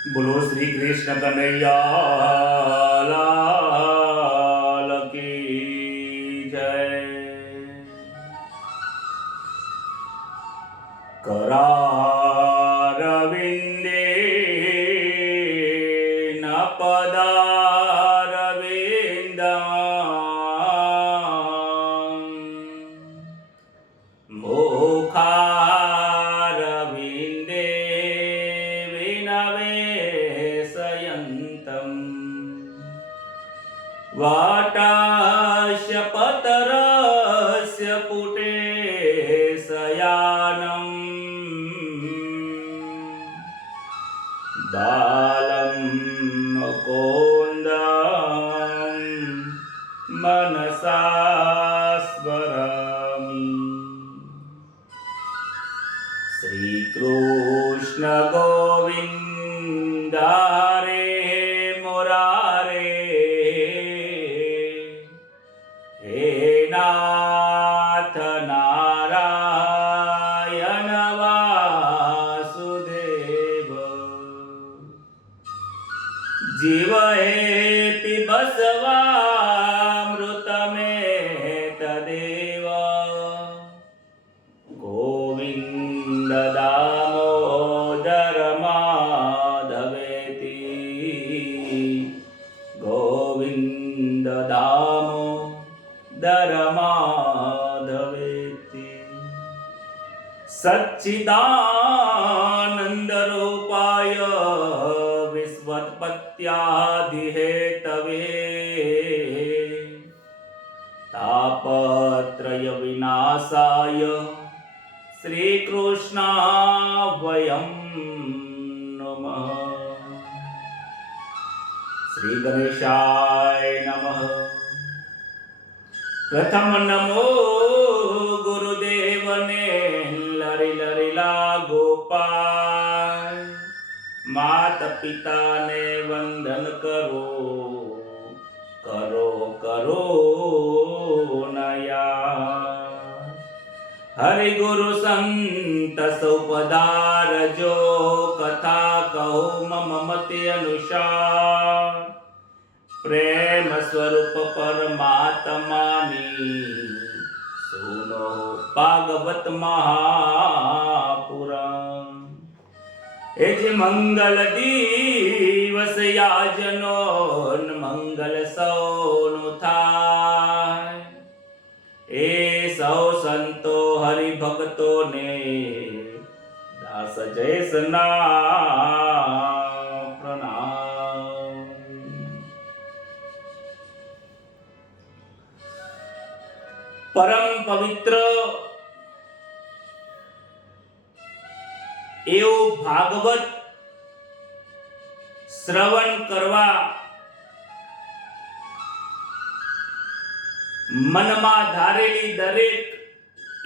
बोलो श्री कृष्ण कन्हैया लाल की जय। करारविंदे न पदारविंदम् मुखारविंदे विनवेशयन्तम् वाटास्य पतरस्य पुटे शयानम् बालं मुकुन्दं मनसा स्मरामि। श्रीकृष्ण गोविन्द हरे मुरारे, हे नाथ नारायण वासुदेव। जीव हेपि बसवामृतमेतदेव। गोविन्द दामोदर माधवेति, गोविन्द दामोदर माधवेति। सच्चिदानन्द रूपाय विश्वोत्पत्त्यादिहेतवे, तापत्रय विनाशाय श्रीकृष्णाय वयं नमः। श्री गणेशाय नमः। प्रथम नमो गुरुदेवने लरि लरिला गोपाल। माता पिता ने वंदन करो, करो करो नया। हरि गुरु संत सौपदारजो, कथा कहो मम मति अनुसार। प्रेम स्वरूप परमात्मानी, सुनो भागवत महापुराण। एज मंगल दिवस याजनो, मंगल सौनु थाय। ए सौ संतो हरि भक्तो ने दास जैसना प्रणाम। परम पवित्र एवं भागवत श्रवण करवा મનમાં ધારેલી દરેક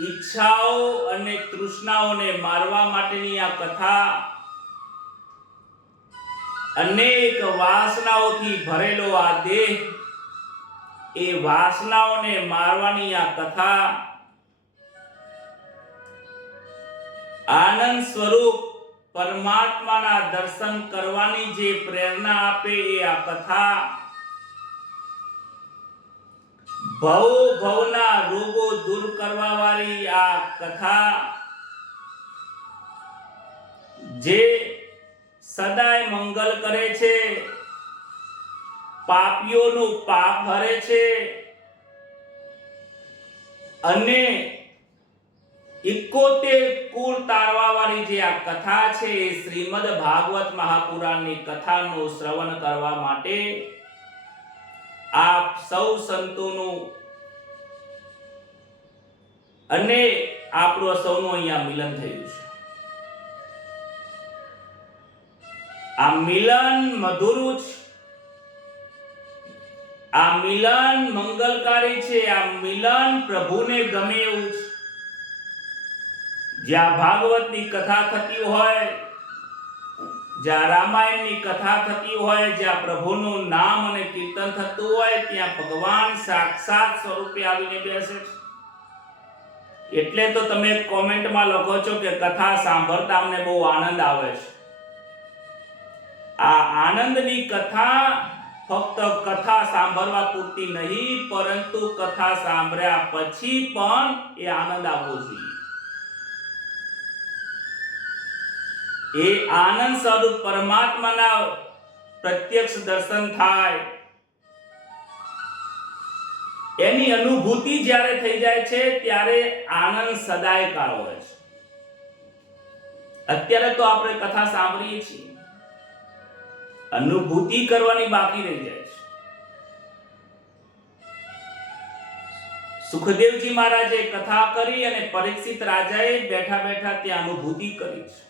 ઈચ્છાઓ અને તૃષ્ણાઓને મારવા માટેની આ કથા, અનેક વાસનાઓથી ભરેલો આ દેહ, એ વાસનાઓને મારવાની આ કથા આનંદ સ્વરૂપ પરમાત્માના દર્શન કરવાની જે પ્રેરણા આપે એ આ કથા, ભવ ભવના રોગો દૂર કરવા વાળી આ કથા, જે સદાય મંગલ કરે છે, પાપીઓનું પાપ હરે છે અને 71 કુળ તારવા વાળી જે આ કથા છે, એ શ્રીમદ ભાગવત મહાપુરાણની કથાનું શ્રવણ કરવા માટે આપ સૌ સંતોનું અને આપણું સૌનું અહીંયા મિલન થયું છે। આ મિલન મધુરું છે, આ મિલન મંગલકારી છે, આ મિલન પ્રભુને ગમે એવું છે। જ્યાં ભાગવતની કથા થતી હોય, જ્યાં રામાયણની કથા થતી હોય, જ્યાં પ્રભુનું નામ અને કીર્તન થતું હોય, ત્યાં ભગવાન સાક્ષાત સ્વરૂપે આવીને બેસે છે। એટલે તો તમે કોમેન્ટમાં લખો છો કે કથા સાંભળતા અમને બહુ આનંદ આવે છે। આ આનંદની કથા ફક્ત કથા સાંભળવા પૂરતી નહીં, પરંતુ કથા સાંભળ્યા પછી પણ એ આનંદ આવવો જોઈએ. એ આનંદ સ્વરૂપ પરમાત્માના પ્રત્યક્ષ દર્શન થાય, એની અનુભૂતિ જ્યારે થઈ જાય છે ત્યારે આનંદ સદાય કાળ હોય છે. અત્યારે તો આપણે કથા સાંભળીએ છીએ, અનુભૂતિ કરવાની બાકી રહી જાય છે. સુખદેવજી મહારાજે કથા કરી અને પરીક્ષિત રાજાએ બેઠા બેઠા ત્યાં અનુભૂતિ કરી છે.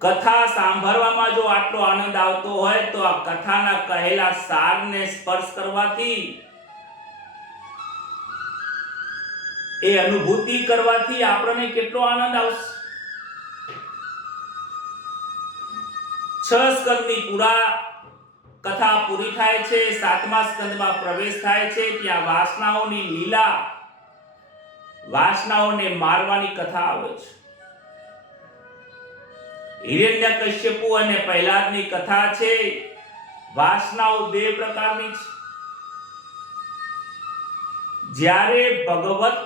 કથા સાંભળવામાં જો આટલો આનંદ આવતો હોય તો આ કથાના કહેલા સારને સ્પર્શ કરવાથી, એ અનુભૂતિ કરવાથી આપણને કેટલો આનંદ આવશે. 6 સ્કંદની કથા પૂરી થાય છે, 7મા સ્કંદમાં પ્રવેશ થાય છે. ત્યાં વાસનાઓની લીલા, વાસનાઓને મારવાની કથા આવે છે. હિરણ્યકશ્યપુ અને પ્રહલાદની કથા છે. વાસનાઓ 2 પ્રકારની છે. જ્યારે ભગવત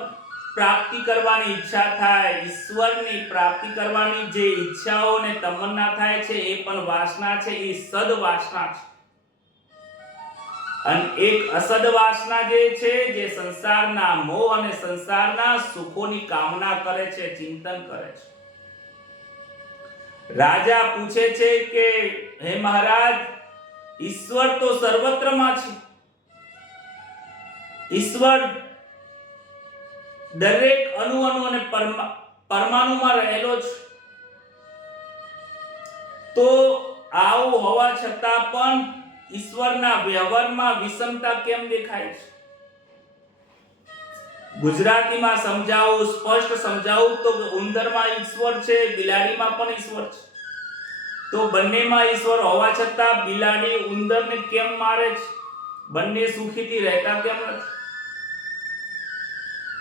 પ્રાપ્તિ કરવાની ઈચ્છા થાય, ઈશ્વરની પ્રાપ્તિ કરવાની જે ઈચ્છાઓ અને તમન્ના થાય છે, એ પણ વાસના છે. એ સદ વાસના છે. અને એક અસદ વાસના જે છે, જે સંસારના મોહ અને સંસારના સુખોની કામના કરે છે, ચિંતન કરે છે. રાજા પૂછે છે કે હે મહારાજ, ઈશ્વર તો સર્વત્રમાં છે, ઈશ્વર દરેક અણુ અને પરમાણુમાં રહેલો છે, તો આવું હોવા છતાં પણ ઈશ્વરના વ્યવહારમાં વિષમતા કેમ દેખાય છે? ગુજરાતીમાં સમજાવું, સ્પષ્ટ સમજાવું તો ઉંદરમાં ઈશ્વર છે, બિલાડીમાં પણ ઈશ્વર છે. તો બંનેમાં ઈશ્વર હોવા છતાં બિલાડી ઉંદરને કેમ મારે છે? બંને સુખીથી રહેતા કેમ નથી?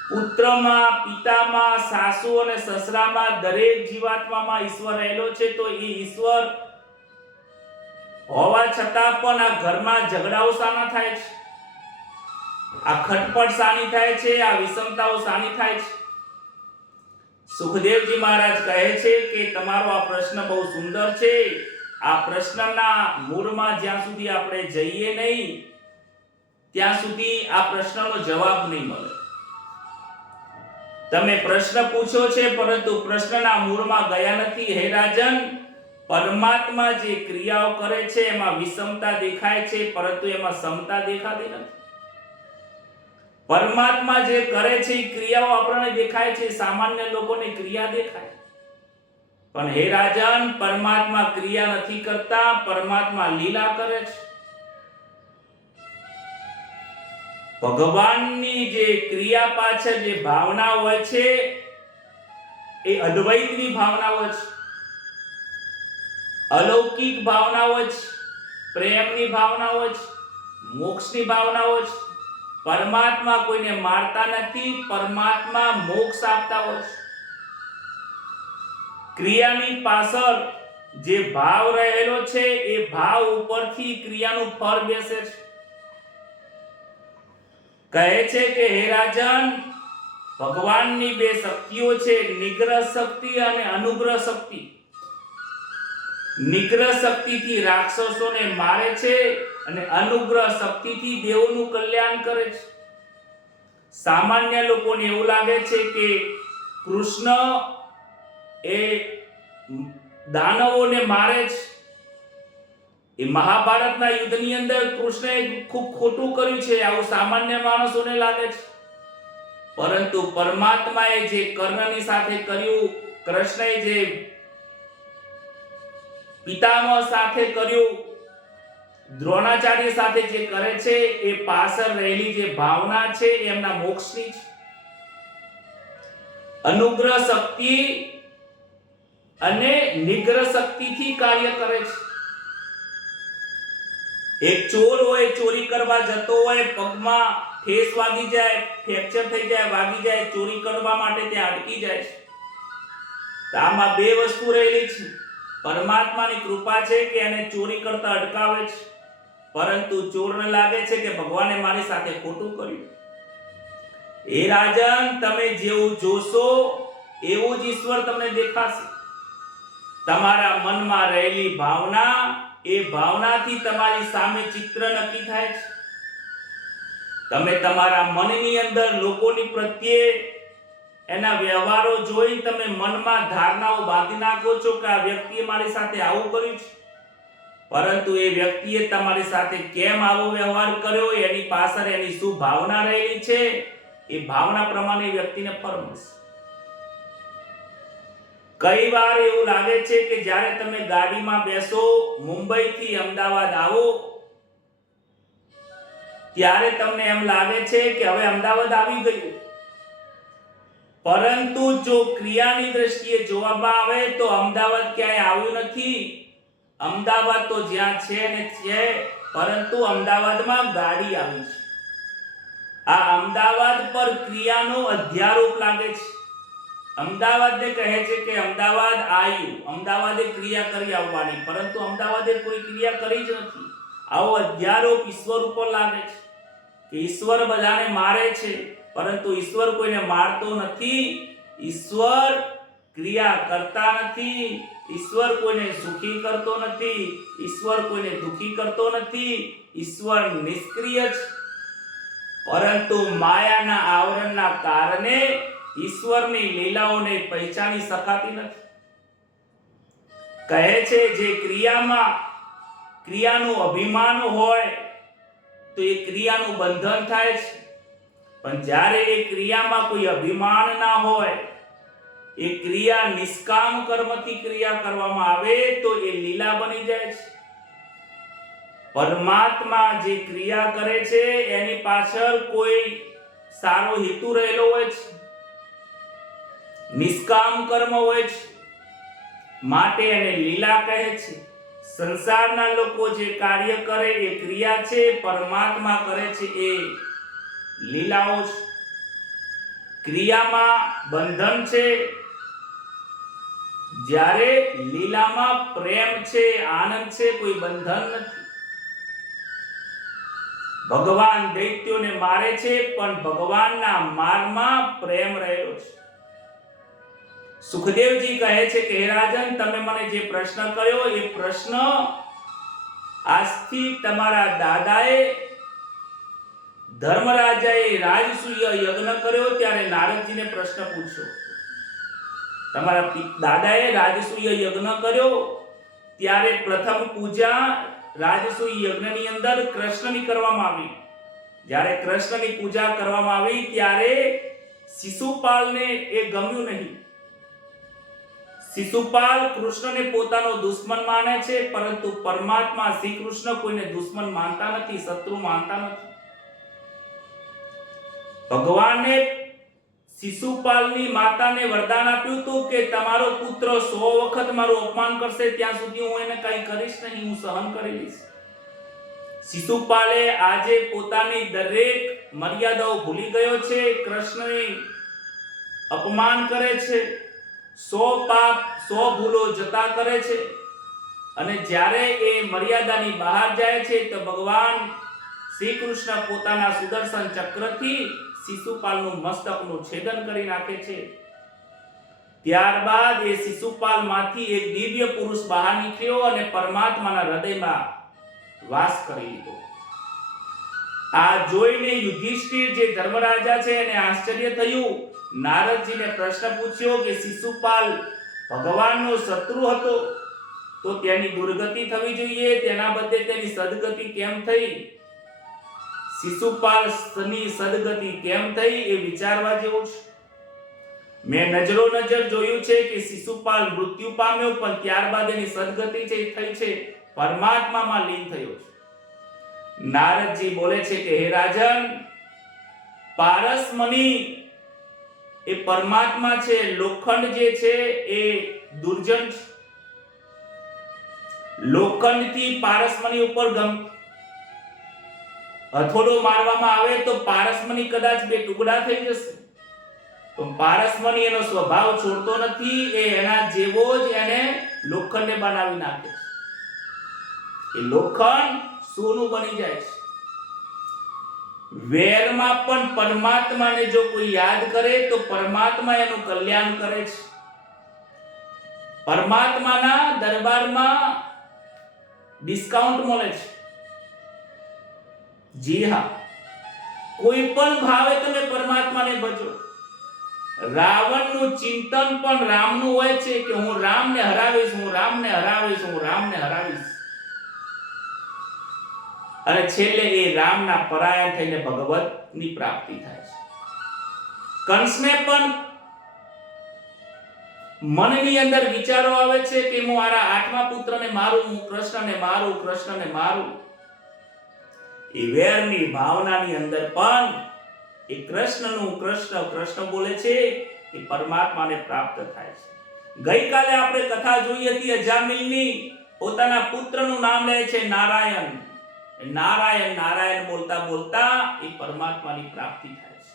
પુત્રમાં, પિતામાં, સાસુ અને સસરામાં દરેક જીવાત્મામાં ઈશ્વર રહેલો છે. તો એ ઈશ્વર હોવા છતાં પણ આ ઘરમાં ઝઘડાઓ શાના થાય છે? આ ખટપટ શાની થાય છે? આ વિષમતાઓ શાની થાય છે? સુખદેવજી મહારાજ કહે છે કે તમારો આ પ્રશ્ન બહુ સુંદર છે. આ પ્રશ્નના મૂળમાં જ્યાં સુધી આપણે જઈએ નહીં, ત્યાં સુધી આ પ્રશ્નનો જવાબ નહીં મળે. તમે પ્રશ્ન પૂછો છે, પરંતુ પ્રશ્નના મૂળમાં ગયા નથી. હે રાજન, પરમાત્મા જે ક્રિયાઓ કરે છે એમાં વિષમતા દેખાય છે, પરંતુ એમાં સમતા દેખાતી નથી. પરમાત્મા જે કરે છે એ ક્રિયાઓ આપણને દેખાય છે, સામાન્ય લોકોને ક્રિયા દેખાય. પણ હે રાજન, પરમાત્મા ક્રિયા નથી કરતા, પરમાત્મા લીલા કરે છે. ભગવાનની જે ક્રિયા પાછળ જે ભાવના હોય છે એ અદ્વૈતની ભાવના હોય છે, અલૌકિક ભાવના હોય છે, પ્રેમની ભાવના હોય છે, મોક્ષની ભાવના હોય છે. પરમાત્મા કોઈને મારતા નથી, પરમાત્મા મોક્ષ આપતા હોય છે. ક્રિયાની પાછળ જે ભાવ રહેલો છે એ ભાવ ઉપરથી ક્રિયાનું ફળ બેસે છે. કહે છે કે હે રાજન, ભગવાનની 2 શક્તિઓ છે, નિગ્રહ શક્તિ અને અનુગ્રહ શક્તિ. નિગ્રહ શક્તિથી રાક્ષસોને મારે છે અને અનુગ્રહ શક્તિથી દેવોનું કલ્યાણ કરે છે. સામાન્ય લોકોને એવું લાગે છે કે કૃષ્ણ એ દાનવોને મારે છે. એ મહાભારતના યુદ્ધની અંદર કૃષ્ણએ ખૂબ ખોટું કર્યું છે, આવું સામાન્ય માણસોને લાગે છે. પરંતુ પરમાત્માએ જે કર્ણની સાથે કર્યું, કૃષ્ણએ જે પિતામહ સાથે કર્યું, દ્રોણાચાર્ય સાથે જે કરે છે, એ પાછળ રહેલી જે ભાવના છે એમના મોક્ષની છે. અનુગ્રહ શક્તિ અને નિગ્રહ શક્તિથી કાર્ય કરે છે. એક ચોર હોય, ચોરી કરવા જતો હોય, પગમાં ઠેસ વાગી જાય, ફ્રેક્ચર થઈ જાય, વાગી જાય, ચોરી કરવા માટે ત્યાં અટકી જાય છે. તો આમાં બે વસ્તુ રહેલી છે. પરમાત્માની કૃપા છે કે એને ચોરી કરતા અટકાવે છે, પરંતુ ચોરને લાગે છે કે ભગવાને મારી સાથે ખોટું કર્યું. હે રાજન, તમે જેવું જોશો એવું જ ઈશ્વર તમને દેખાશે. તમારા મનમાં રહેલી ભાવના, એ ભાવનાથી તમારી સામે ચિત્ર નક્કી થાય છે. તમે તમારા મનની અંદર લોકોની પ્રત્યે એના વ્યવહારો જોઈ તમે મનમાં ધારણાઓ બાંધી નાખો છો કે આ વ્યક્તિએ મારી સાથે આવું કર્યું છે, પરંતુ એ વ્યક્તિએ તમારી સાથે કેમ આવો વ્યવહાર કર્યો, એની પાછળ એની શું ભાવના રહેલી છે, એ ભાવના પ્રમાણે વ્યક્તિને ફળ મળશે. કઈ વાર એવું લાગે છે કે જ્યારે તમે ગાડીમાં બેસો, મુંબઈ થી અમદાવાદ આવો, ત્યારે તમને એમ લાગે છે કે હવે અમદાવાદ આવી ગયું, પરંતુ જો ક્રિયાની દ્રષ્ટિએ જોવામાં આવે તો અમદાવાદ ક્યાંય આવ્યું નથી. અમદાવાદ તો જ્યાં છે ને છે, પરંતુ અમદાવાદમાં ગાડી આવી છે. આ અમદાવાદ પર ક્રિયાનો અધ્યારોપ લાગે છે. અમદાવાદને કહે છે કે અમદાવાદ આવ્યું, અમદાવાદે ક્રિયા કરી આવવાની, પરંતુ અમદાવાદે કોઈ ક્રિયા કરી જ નથી. આવો અધ્યારોપ ઈશ્વર ઉપર લાગે છે કે ઈશ્વર બધાને મારે છે, પરંતુ ઈશ્વર કોઈને મારતો નથી. ઈશ્વર ક્રિયા કરતા નથી. ઈશ્વર કોઈને સુખી કરતો નથી. ઈશ્વર કોઈને દુખી કરતો નથી. ઈશ્વર નિષ્ક્રિય છે, પરંતુ માયાના આવરણના કારણે ઈશ્વરની લીલાઓને પહેચાની શકાતી નથી. કહે છે જે ક્રિયાનું અભિમાન હોય તો એ ક્રિયાનું બંધન થાય છે, પણ જ્યારે એ ક્રિયામાં કોઈ અભિમાન ના હોય, એ ક્રિયા નિષ્કામ કર્મથી ક્રિયા કરવામાં આવે તો એ લીલા બની જાય છે. પરમાત્મા જે ક્રિયા કરે છે એની પાછળ કોઈ સારો હેતુ રહેલો હોય છે, નિષ્કામ કર્મ હોય છે, માટે એને લીલા કહે છે. સંસારના લોકો જે કાર્ય કરે એ ક્રિયા છે, પરમાત્મા કરે છે એ લીલાઓ છે. ક્રિયામાં બંધન છે, જ્યારે લીલામાં પ્રેમ છે, આનંદ છે, કોઈ બંધન નથી. ભગવાન દૈત્યોને મારે છે, પણ ભગવાનના મારમાં પ્રેમ રહેલો છે. સુખદેવજી કહે છે કે હે રાજન, તમે મને જે પ્રશ્ન કર્યો એ પ્રશ્ન આજથી તમારા દાદાએ, ધર્મરાજાએ રાજસૂય યજ્ઞ કર્યો ત્યારે નારદજીને પ્રશ્ન પૂછ્યો. તમારા દાદાએ રાજસૂય યજ્ઞ કર્યો ત્યારે પ્રથમ પૂજા રાજસૂય યજ્ઞની અંદર કૃષ્ણની કરવામાં આવી. જ્યારે કૃષ્ણની પૂજા કરવામાં આવી ત્યારે શિશુપાલને એ ગમ્યું નહીં. શિશુપાલ કૃષ્ણને પોતાનો દુશ્મન માને છે, પરંતુ પરમાત્મા શ્રી કૃષ્ણ કોઈને દુશ્મન માનતા નથી, શત્રુ માનતા નથી. ભગવાને શિશુપાલની માતાને વરદાન આપ્યું હતું કે તમારો પુત્ર 100 વખત મારું અપમાન કરશે ત્યાં સુધી હું એને કંઈ કરીશ નહીં, હું સહન કરી લઈશ. શિશુપાલે આજે પોતાની દરેક મર્યાદાઓ ભૂલી ગયો છે, કૃષ્ણને અપમાન કરે છે, 100 પાપ 100 ભૂલો જતા કરે છે, અને જ્યારે એ મર્યાદાની બહાર જાય છે તો ભગવાન શ્રી કૃષ્ણ પોતાના સુદર્શન ચક્રથી શિશુપાલનું મસ્તકનું છેદન કરી નાખે છે. ત્યારબાદ એ શિશુપાલમાંથી એક દિવ્ય પુરુષ બહાર નીકળ્યો અને પરમાત્માના હૃદયમાં વાસ કરી લીધો. આ જોઈને યુધિષ્ઠિર જે ધર્મરાજા છે એને આશ્ચર્ય થયું. નારદજીને પ્રશ્ન પૂછ્યો કે શિશુપાલ ભગવાનનો શત્રુ હતો તો તેની દુર્ગતિ થવી જોઈએ, તેના બદલે તેની સદગતિ કેમ થઈ? શિશુપાલની સદગતિ કેમ થઈ એ વિચારવા જેવું છે. મેં નજર જોયું છે કે શિશુપાલ મૃત્યુ પામ્યો, પણ ત્યારબાદ એની સદગતિ જે થઈ છે પરમાત્મામાં લીન થયો છે. નારદજી બોલે છે કે હે રાજન, પારસમણી એ પરમાત્મા છે, લોખંડ જે છે એ દુર્જન છે. લોખંડથી પારસમણી ઉપર હથોડો મારવામાં આવે તો પારસમણી કદાચ બે ટુકડા થઈ જશે, પણ પારસમણી એનો સ્વભાવ છોડતો નથી, એ એના જેવો જ એને લોખંડને બનાવી નાખે છે. એ લોખંડ સોનું બની જાય છે. વેરમાં પણ પરમાત્માને જો કોઈ યાદ કરે તો પરમાત્મા એનું કલ્યાણ કરે છે. પરમાત્માના દરબારમાં ડિસ્કાઉન્ટ મળે છે. જી હા, કોઈ પણ ભાવે તમે પરમાત્માને ભજો. રાવણનું ચિંતન પણ રામનું હોય છે કે હું રામને હરાવીશ, હું રામને હરાવીશ, હું રામને હરાવીશ. અને છેલ્લે એ રામના પરાયણ થઈને ભગવતની પ્રાપ્તિ થાય છે. કંસને પણ મનની અંદર વિચારો આવે છે કે હું મારા 8મા પુત્રને મારું, હું કૃષ્ણને મારું, કૃષ્ણને મારું. એ વેરની ભાવનાની અંદર પણ એ કૃષ્ણનું કૃષ્ણ બોલે છે, એ પરમાત્માને પ્રાપ્ત થાય છે. ગઈકાલે આપણે કથા જોઈ હતી અજામિલની, પોતાના પુત્રનું નામ લે છે નારાયણ. નારાયણ નારાયણ બોલતા બોલતા એ પરમાત્માની પ્રાપ્તિ થાય છે.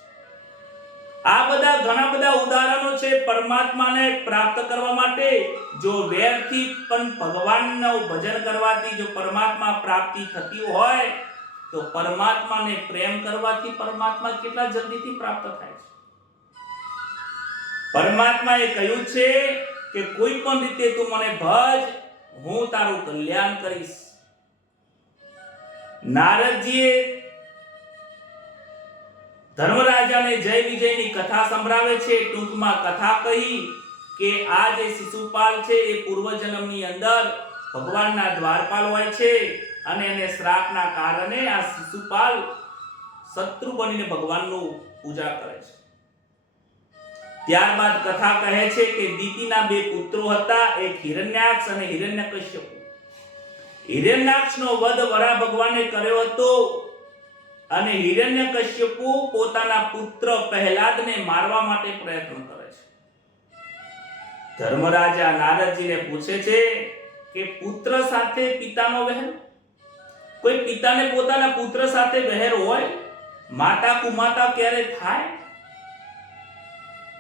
આ બધા ઘણા બધા ઉદાહરણો છે પરમાત્માને પ્રાપ્ત કરવા માટે. જો વેરથી પણ ભગવાનનું ભજન કરવાથી જો પરમાત્મા પ્રાપ્તિ થતી હોય તો પરમાત્માને પ્રેમ કરવાથી પરમાત્મા કેટલા જલ્દીથી પ્રાપ્ત થાય છે. પરમાત્માએ કહ્યું છે કે કોઈ પણ રીતે તું મને ભજ, હું તારું કલ્યાણ કરીશ. નારદજીએ ધર્મરાજાને જય વિજયની કથા સંભળાવે છે. ટૂંકમાં કથા કહી કે આ જે શિશુપાલ છે એ પૂર્વજન્મની અંદર ભગવાનના દ્વારપાલ હોય છે અને એને શ્રાપના કારણે આ શિશુપાલ શત્રુ બનીને ભગવાનનું પૂજા કરે છે. ત્યારબાદ કથા કહે છે કે દીતિના 2 પુત્રો હતા, એક હિરણ્યાક્ષ અને હિરણ્યકશ્યપ. હિરણ્યાક્ષનો વધ વરા ભગવાને કર્યો હતો અને હિરણ્યકશ્યપુ પોતાના પુત્ર પ્રહલાદને મારવા માટે પ્રયત્ન કરે છે. ધર્મરાજા નારદજીને પૂછે છે કે પુત્ર સાથે પિતાનો વહેર, કોઈ પિતાને પોતાના પુત્ર સાથે વહેર હોય? માતા કુમાતા ક્યારે થાય?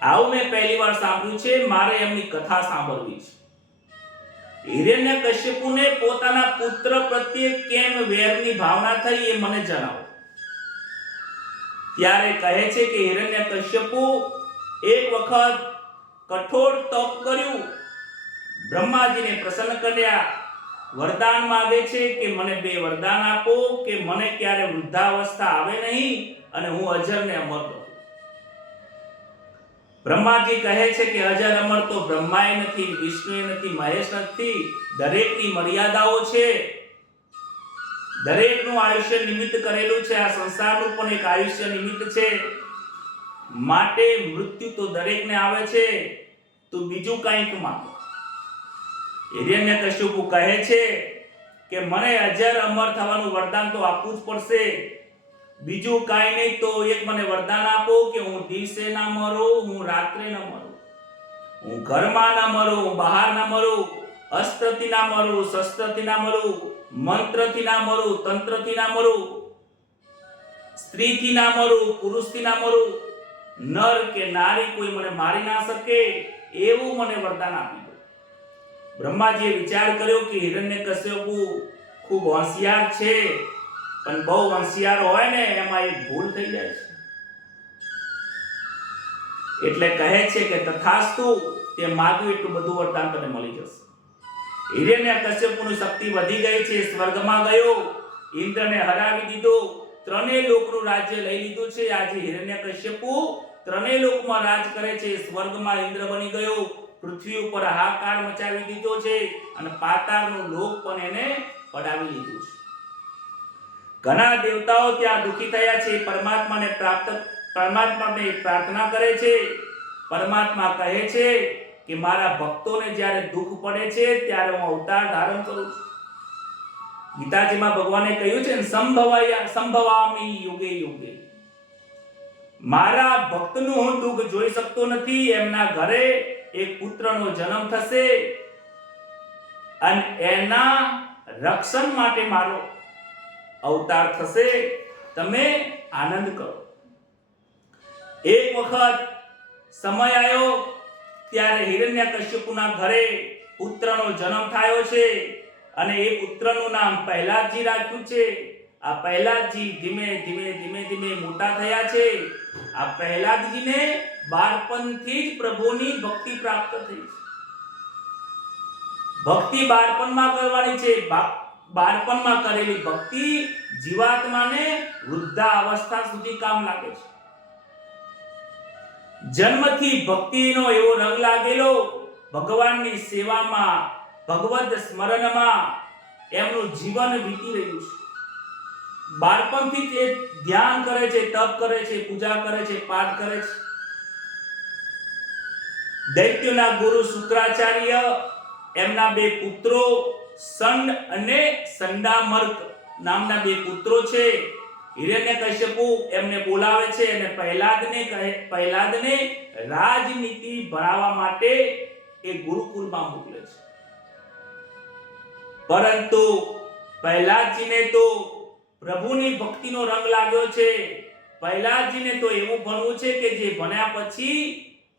આવું મેં પહેલી વાર સાંભળ્યું છે, મારે એમની કથા સાંભળવી છે. હિરણ્યકશ્યપુને પોતાના પુત્ર પ્રત્યે કેમ વેરની ભાવના થઈ એ મને જણાવો. ત્યારે કહે છે કે હિરણ્યકશ્યપુ એક વખત કઠોર તપ કર્યું, બ્રહ્માજીને પ્રસન્ન કર્યા, વરદાન માંગે છે કે મને 2 વરદાન આપો કે મને ક્યારે વૃદ્ધાવસ્થા આવે નહીં અને હું અજર ને અમર રહું. બ્રહ્માજી કહે છે કે અજર અમર તો બ્રહ્માએ નથી, વિષ્ણુએ નથી, મહેશ નથી. દરેકની મર્યાદાઓ છે. દરેકનું આયુષ્ય નિમિત્ત કરેલું છે. આ સંસારનું પણ એક આયુષ્ય નિમિત્ત છે. માટે મૃત્યુ તો દરેકને આવે છે. તો બીજું કંઈક માંગો. હિરણ્યકશ્યપુ કહે છે કે મને અજર અમર થવાનું વરદાન તો આપવું જ પડશે. બીજું કાંઈ નહીં તો એક મને વરદાન આપો કે હું દિવસે ના મરું, હું રાત્રે ના મરું, હું ઘરમાં ના મરું, હું બહાર ના મરું, અસ્ત્રથી ના મરું, શસ્ત્રથી ના મરું, મંત્રથી ના મરું, તંત્રથી ના મરું, સ્ત્રીથી ના મરું, પુરુષથી ના મરું, નર કે નારી કોઈ મને મારી ના શકે એવું મને વરદાન આપી દો. બ્રહ્માજીએ વિચાર કર્યો કે હિરણ્યકશ્યપુ ખૂબ હોશિયાર છે, પણ બહુ હોશિયાર હોય ને એમાં એક ભૂલ થઈ જાય છે. એટલે કહે છે કે તથાસ્તુ, તે માગ્યું એટલું બધું વરદાન તને મળી જશે. હિરણ્યકશ્યપુની શક્તિ વધી ગઈ છે. સ્વર્ગમાં ગયો, ઇન્દ્રને હરાવી દીધો, 3 લોકનું રાજ્ય લઈ લીધું છે. આજે હિરણ્યકશ્યપુ 3 લોકમાં રાજ કરે છે. સ્વર્ગમાં ઇન્દ્ર બની ગયો, પૃથ્વી ઉપર હાહાકાર મચાવી દીધો છે અને પાતાળનું લોક પણ એને પડાવી લીધું છે. ઘણા દેવતાઓ ત્યાં દુખી થયા છે. પરમાત્માને પ્રાર્થના કરે છે. પરમાત્મા કહે છે કે મારા ભક્તોને જ્યારે દુઃખ પડે છે ત્યારે હું અવતાર ધારણ કરું છું. ગીતાજીમાં ભગવાને કહ્યું છે ને, સંભવામી યુગે યુગે. મારા ભક્તનું હું દુઃખ જોઈ શકતો નથી. એમના ઘરે એક પુત્રનો જન્મ થશે અને એના રક્ષણ માટે મારો અવતાર થશે. તમે આનંદ કરો. એક વખત સમય આવ્યો ત્યારે હિરણ્યકશ્યપુના ઘરે પુત્રનો જન્મ થયો છે અને એ પુત્રનું નામ પ્રહલાદજી રાખ્યું છે. આ પ્રહલાદજી ધીમે ધીમે મોટા થયા છે. આ પ્રહલાદજીને બાળપણથી જ પ્રભુની ભક્તિ પ્રાપ્ત થઈ છે. ભક્તિ બાળપણમાં કરવાની છે. બાળપણમાં કરેલી ભક્તિ જીવાત્માને વૃદ્ધા અવસ્થા સુધી કામ લાગે છે. જન્મથી ભક્તિનો એવો રંગ લાગેલો, ભગવાનની સેવામાં, ભગવદ સ્મરણમાં એમનું જીવન વીતી રહ્યું છે. બાળપણથી તે ધ્યાન કરે છે, તપ કરે છે, પૂજા કરે છે, પાઠ કરે છે. દૈત્યોના ગુરુ શુક્રાચાર્ય, એમના બે પુત્રો સંડ અને સંડામર્ક નામના બે પુત્રો છે. હિરણ્યકશ્યપુ એમને બોલાવે છે અને પ્રહલાદને રાજનીતિ ભણાવવા માટે એ ગુરુકુળમાં મોકલે છે. પરંતુ પ્રહલાદજીને તો પ્રભુની ભક્તિનો રંગ લાગ્યો છે. પ્રહલાદજીને તો એવું ભણવું છે કે જે ભણ્યા પછી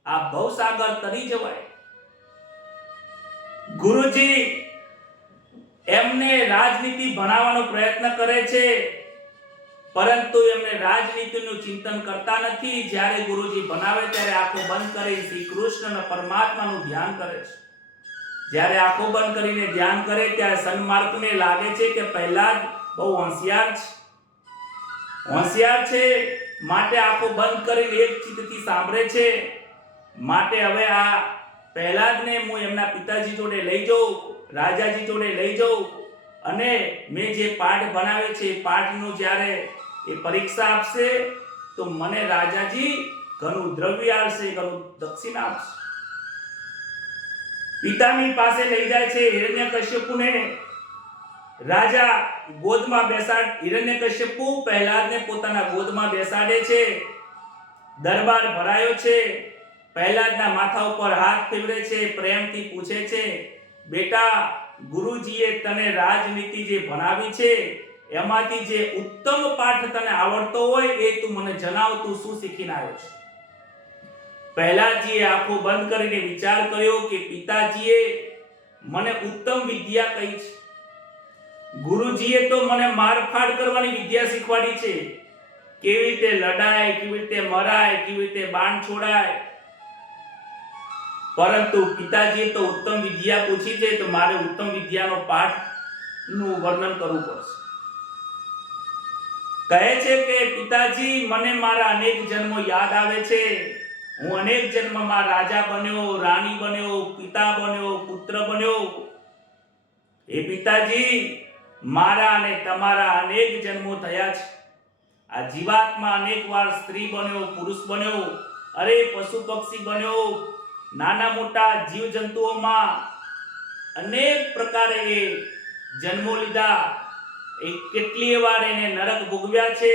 આ ભવસાગર તરી જવાય. ગુરુજી એમને રાજનીતિ ભણાવવાનો પ્રયત્ન કરે છે, પરંતુ એમને રાજનીતિનું ચિંતન કરતા નથી. જ્યારે ગુરુજી ભણાવે ત્યારે આંખો બંધ કરી શ્રી કૃષ્ણ અને પરમાત્માનું ધ્યાન કરે છે. જ્યારે આંખો બંધ કરીને ધ્યાન કરે ત્યારે સન્માર્ગને લાગે છે કે પ્રહલાદ બહુ હોશિયાર છે, માટે આંખો બંધ કરીને એક ચિત્તથી સાંભળે છે. માટે હવે આ પ્રહલાદને હું એમના પિતાજી જોડે લઈ જાઉં, રાજાજી જોડે લઈ જાઉં અને મેં જે પાઠ ભણાવ્યો છે એ પાઠનું જ્યારે એ પરીક્ષા આપશે તો મને રાજાજી ઘણું દ્રવ્ય આપશે, ઘણું દક્ષિણા આપશે. પિતાની પાસે લઈ જાય છે હિરણ્યકશ્યપુને. રાજા ગોદમાં હિરણ્યકશ્યપુ પ્રહલાદને પોતાના ગોદમાં બેસાડે છે. દરબાર ભરાયો છે. પ્રહલાદના માથા ઉપર હાથ ફેરવે છે, પ્રેમથી પૂછે છે, બેટા, ગુરુજીએ તને રાજનીતિ જે ભણાવી છે એમાંથી જે ઉત્તમ પાઠ તને આવડતો હોય એ તું મને જણાવ, તું શું શીખીને આવ્યો છે? પ્રહલાદજીએ આંખો બંધ કરીને વિચાર કર્યો કે પિતાજીએ મને ઉત્તમ વિદ્યા કહી છે. ગુરુજીએ તો મને મારફાડ કરવાની વિદ્યા શીખવાડી છે, કેવી રીતે લડાય, કેવી રીતે મરાય, કેવી રીતે બાણ છોડાય. પરંતુ પિતાજીએ તો ઉત્તમ વિદ્યા પૂછી છે, તો મારે ઉત્તમ વિદ્યાનો પાઠનું વર્ણન કરવું પડશે. કહે છે કે પિતાજી, મને મારા અનેક જન્મો યાદ આવે છે. હું અનેક જન્મમાં રાજા બન્યો, રાણી બન્યો, પિતા બન્યો, પુત્ર બન્યો. એ પિતાજી, મારા અને તમારા અનેક જન્મો થયા છે. આ જીવાત્મા અનેક વાર સ્ત્રી બન્યો, પુરુષ બન્યો, અરે પશુ પક્ષી બન્યો, નાના મોટા જીવ જંતુઓમાં અનેક પ્રકારે એ જન્મો લીધા. કેટલીય વાર એને નરક ભોગવ્યા છે.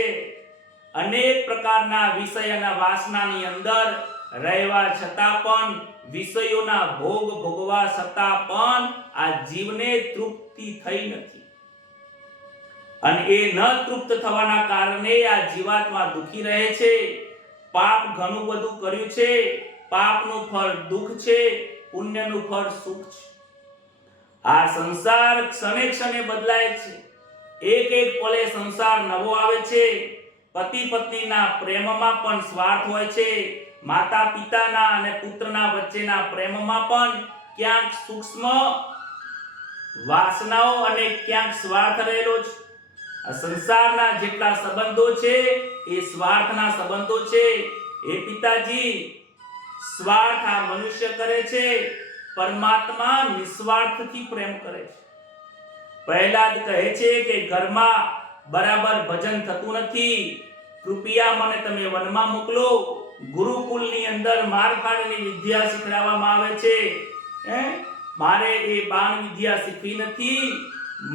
અનેક પ્રકારના વિષયના વાસનાની અંદર રહેવા છતાં પણ, વિષયોના ભોગ ભોગવા છતાં પણ આ જીવને તૃપ્તિ થઈ નથી. અને એ ન તૃપ્ત થવાના કારણે આ જીવાત્મા દુખી રહે છે. પાપ ઘણું બધું કર્યું છે. પાપનું ફળ દુઃખ છે, પુણ્યનું ફળ સુખ છે. આ સંસાર ક્ષણે ક્ષણે બદલાય છે. એક પલે સંસાર નવો આવે છે. પતિ પત્નીના પ્રેમમાં પણ સ્વાર્થ હોય છે. માતા પિતાના અને પુત્રના વચ્ચેના પ્રેમમાં પણ ક્યાંક સૂક્ષ્મ વાસનાઓ અને ક્યાંક સ્વાર્થ રહેલો છે. આ સંસારના જેટલા સંબંધો છે એ સ્વાર્થના સંબંધો છે. એ પિતાજી, સ્વાર્થ આ મનુષ્ય કરે છે, પરમાત્મા નિસ્વાર્થથી પ્રેમ કરે છે. પ્રહલાદ કહે છે કે ઘરમાં બરાબર ભજન થતું નથી, કૃપયા મને તમે વનમાં મોકલો. ગુરુકુલની અંદર મારફાડની વિદ્યા શીખવાડવામાં આવે છે. મારે એ બાણ વિદ્યા શીખવી નથી,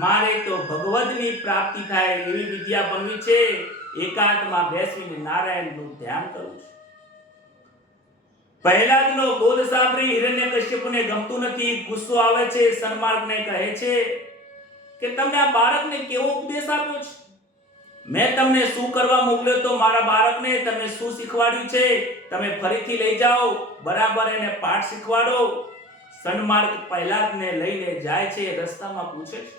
મારે તો ભગવદની પ્રાપ્તિ થાય એવી વિદ્યા બનવી છે. એકાંતમાં બેસીને નારાયણનું ધ્યાન કરવું છે. પ્રહલાદનો બોધ સાંભળી હિરણ્યકશ્યપુને ગમતું નથી, ગુસ્સો આવે છે. સન્માર્ગને કહે છે કે તમને આ બાળકને કેવો ઉપદેશ આપ્યો છે? મેં તમને શું કરવા મોકલ્યો તો મારા બાળકને તમે શું શીખવાડ્યું છે, તમે ફરીથી લઈ જાઓ, બરાબર એને પાઠ શીખવાડો. સન્માર્ગ પ્રહલાદને લઈને જાય છે, રસ્તામાં પૂછે છે,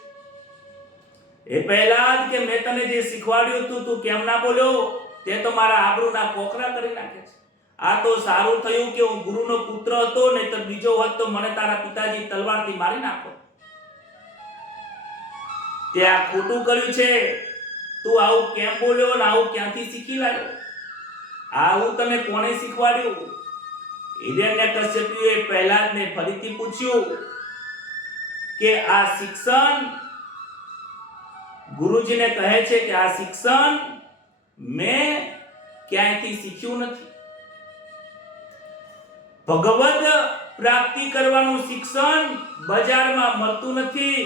એ પ્રહલાદ કે મેં તને જે શીખવાડ્યું હતું તું કેમ ના બોલ્યો? તે તો મારા આબરૂના કોકરા કરી નાખે છે. આ તો સારું થયું કે હું ગુરુનો પુત્ર હતો, નહીં તો બીજો હોત તો મને તારા પિતાજી તલવારથી મારી નાખો. તે આ ખોટું કર્યું છે, તું આવું કેમ બોલ્યો ને આવું ક્યાંથી શીખી લાવ્યો? આવું તમે કોને શીખવાડ્યું? હિરણ્યકશ્યપુએ પ્રહલાદને ફરીથી પૂછ્યું કે આ શિક્ષણ, ગુરુજીને કહે છે કે આ શિક્ષણ મેં ક્યાંયથી શીખ્યું નથી. ભગવદ પ્રાપ્તિ કરવાનું શિક્ષણ બજારમાં મળતું નથી.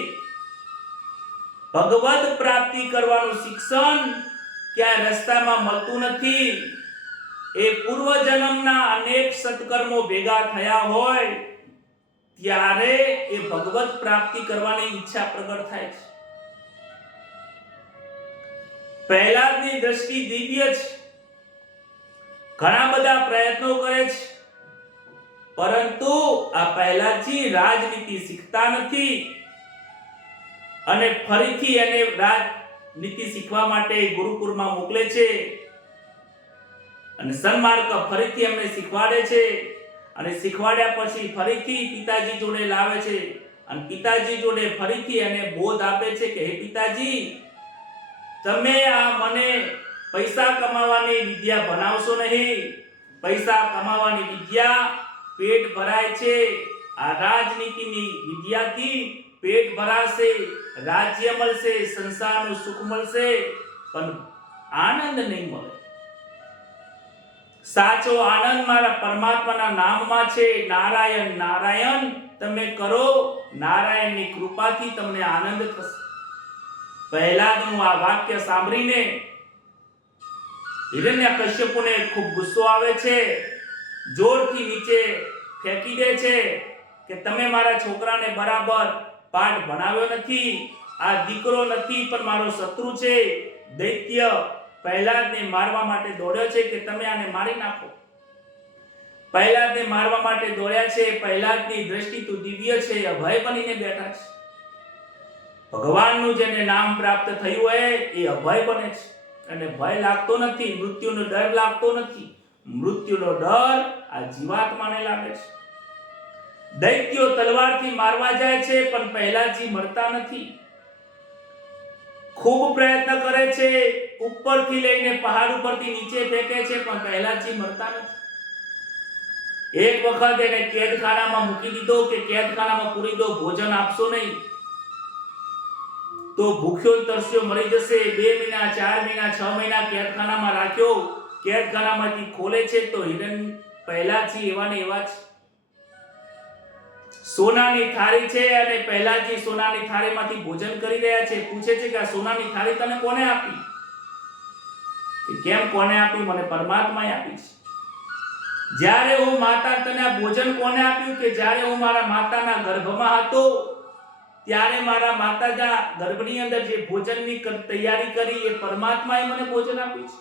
ભગવદ પ્રાપ્તિ કરવાનું શિક્ષણ ક્યાંય રસ્તામાં મળતું નથી. એ પૂર્વ જન્મના અનેક સત્કર્મો ભેગા થયા હોય ત્યારે એ ભગવદ પ્રાપ્તિ કરવાની ઈચ્છા પ્રગટ થાય છે. પ્રહલાદની દ્રષ્ટિ દિવ્ય છે, ઘણા બધા પ્રયત્નો કરે છે, પરંતુ આ પ્રહલાદજી રાજનીતિ શીખતા નથી અને ફરીથી એને રાજનીતિ શીખવા માટે ગુરુકુળમાં મોકલે છે અને સન્માર્ગ ફરીથી એમને શીખવાડે છે અને શીખવાડ્યા પછી ફરીથી પિતાજી જોડે લાવે છે અને પિતાજી જોડે ફરીથી એને બોધ આપે છે કે હે પિતાજી, તમે આ મને પૈસા કમાવાની વિદ્યા ભણાવશો નહીં. પૈસા કમાવાની વિદ્યા પેટ ભરાય છે, આ રાજનીતિની વિદ્યાથી પેટ ભરાશે, રાજ્ય મળશે, સંસારનું સુખ મળશે, પણ આનંદ નહીં મળે. સાચો આનંદ મારા પરમાત્માના નામમાં છે. નારાયણ નારાયણ તમે કરો, નારાયણની કૃપાથી તમને આનંદ થશે. પ્રહલાદનું આ વાક્ય સાંભળીને હિરણ્યકશ્યપુને ખૂબ ગુસ્સો આવે છે, જોરથી નીચે ફેંકી દે છે કે તમે મારા છોકરાને બરાબર પાઠ ભણાવ્યો નથી. આ દીકરો નથી પણ મારો શત્રુ છે. દૈત્ય પ્રહલાદને મારવા માટે દોડ્યો છે કે તમે આને મારી નાખો. પ્રહલાદને મારવા માટે દોડ્યા છે. પ્રહલાદની દ્રષ્ટિ તો દિવ્ય છે, અભય બનીને બેઠા છે. ભગવાનનું જેને નામ પ્રાપ્ત થયું હોય એ અભય બને છે અને ભય લાગતો નથી, મૃત્યુનો ડર લાગતો નથી. મૃત્યુનો ડર આ જીવાત્માને લાગે છે. દૈત્યો તલવારથી મારવા જાય છે પણ પ્રહલાદજી મરતા નથી. ખૂબ પ્રયત્ન કરે છે, ઉપરથી લઈને પહાડ ઉપરથી નીચે ફેંકે છે પણ પ્રહલાદજી મરતા નથી. એક વખત એને કેદખાનામાં મૂકી દીધો કે કેદખાનામાં પૂરી દો, ભોજન આપશો નહીં તો ભૂખ્યો તરસ્યો મરી જશે. 2 મહિના 4 મહિના 6 મહિના કેદખાનામાં રાખ્યો. કેદખાનામાંથી ખોલે છે તો હિરણ પ્રહલાદજી એવા ને એવા છે. સોનાની થાળી છે અને પ્રહલાદજી સોનાની થાળીમાંથી ભોજન કરી રહ્યા છે. પૂછે છે કે આ સોનાની થાળી તને કોને આપી? કે કેમ કોને આપી? મને પરમાત્માએ આપી છે. જ્યારે હું માતા, તને આ ભોજન કોને આપ્યું? કે જ્યારે હું મારા માતાના ગર્ભમાં હતો ત્યારે મારા માતાના ગર્ભની અંદર જે ભોજનની તૈયારી કરી એ પરમાત્માએ મને ભોજન આપ્યું છે.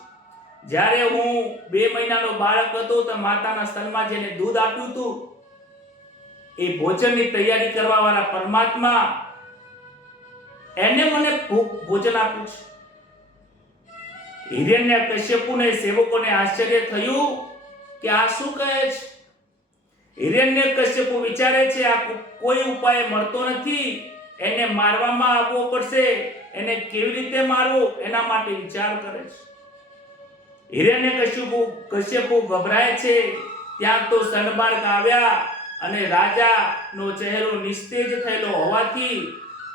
જ્યારે હું 2 મહિનાનો બાળક હતો તો માતાના સ્તનમાં જેને દૂધ આપ્યું હતું એ ભોજનની તૈયારી કરવા વાળા પરમાત્મા એને મને ભોજન આપ્યું છે. હિરણ્યકશ્યપુને સેવકોને આશ્ચર્ય થયું કે આ શું કહે છે. હિરણ્યકશ્યપુ વિચારે છે આ કોઈ ઉપાય મળતો નથી, એને મારવામાં આવવો પડશે, એને કેવી રીતે મારવો એના માટે વિચાર કરે છે. હિરણ્યકશ્યપુ ગભરાય છે. ત્યાં તો સન્માર્ગ આવ્યા અને રાજાનો ચહેરો નિસ્તેજ થયેલો હોવાથી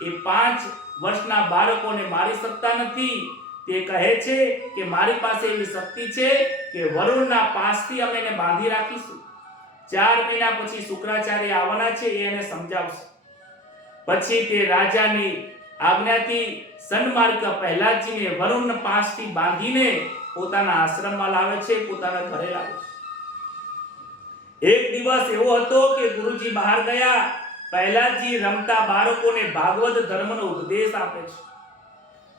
એ 5 વર્ષના બાળકોને મારી શકતા નથી. તે કહે છે કે મારી પાસે એવી શક્તિ છે કે વરુણના પાસથી અમે એને બાંધી રાખીશું. 4 મહિના પછી શુક્રાચાર્ય આવવાના છે, એ એને સમજાવશે. પછી તે રાજાની આજ્ઞાથી સન્માર્ગ પ્રહલાદજીને વરુણ પાસથી બાંધીને પોતાના આશ્રમમાં લાવે છે, પોતાના ઘરે લાવે છે. એક દિવસ એવો હતો કે ગુરુજી બહાર ગયા. પ્રહલાદજી રમતા બાળકોને ભાગવત ધર્મનો ઉપદેશ આપે છે.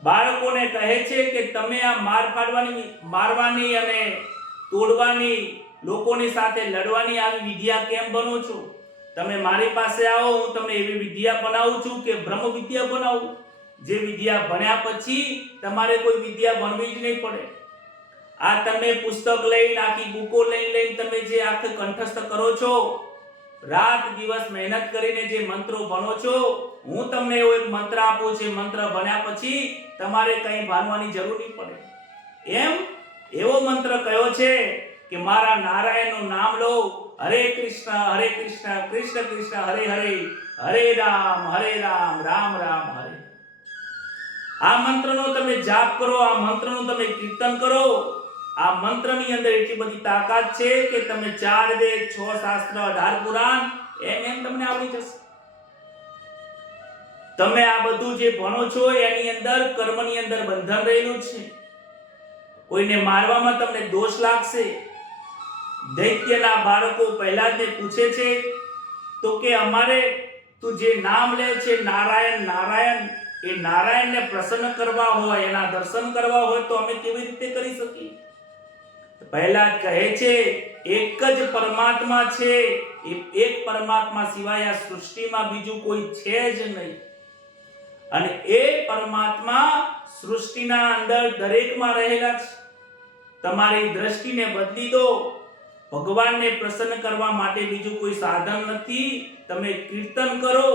બાળકોને કહે છે કે તમે આ મારવાની અને તોડવાની, લોકોની સાથે લડવાની આવી વિદ્યા કેમ બનો છો? તમે મારી પાસે આવો, હું તમને એવી વિદ્યા બનાવું છું કે બ્રહ્મ વિદ્યા બનાવું, જે વિદ્યા ભણ્યા પછી તમારે કોઈ વિદ્યા ભણવી જ નહીં પડે. આ તમે પુસ્તક લઈને, આખી બુકો લઈને તમે જે આખે કંઠસ્થ કરો છો, રાત દિવસ મહેનત કરીને જે મંત્રો ભણો છો, હું તમને એવો એક મંત્ર આપું છું, મંત્ર ભણ્યા પછી તમારે કંઈ ભાનવાની જરૂર નહીં પડે. એમ એવો મંત્ર કયો છે કે મારા નારાયણનું નામ લો, હરે કૃષ્ણ કૃષ્ણ કૃષ્ણ હરે હરે, હરે રામ રામ રામ હરે. આ મંત્રનો તમે જાપ કરો, આ મંત્રનું તમે કીર્તન કરો. આ મંત્રની અંદર એટલી બધી તાકાત છે કે તમે 4 વેદ, 6 શાસ્ત્ર, 18 પુરાણ એમ તમને આવડી જશે. તમે આ બધું જે ભણો છો એની અંદર કર્મની અંદર બંધન રહેલું છે. કોઈને મારવામાં તમને દોષ લાગશે. દૈત્યના બાળકો પહેલા જ પૂછે છે તો કે અમારે તું જે નામ લે છે નારાયણ નારાયણ, એ નારાયણને પ્રસન્ન કરવા હોય, એના દર્શન કરવા હોય તો અમે કેવી રીતે કરી શકીએ? પહેલા જ કહે છે એક જ પરમાત્મા છે, એક પરમાત્મા સિવાય આ સૃષ્ટિમાં બીજું કોઈ છે જ નહીં. અને એ પરમાત્મા સૃષ્ટિના અંદર દરેકમાં રહેલા છે. તમારી દ્રષ્ટિને બદલી દો. ભગવાનને પ્રસન્ન કરવા માટે બીજું કોઈ સાધન નથી. તમે કીર્તન કરો,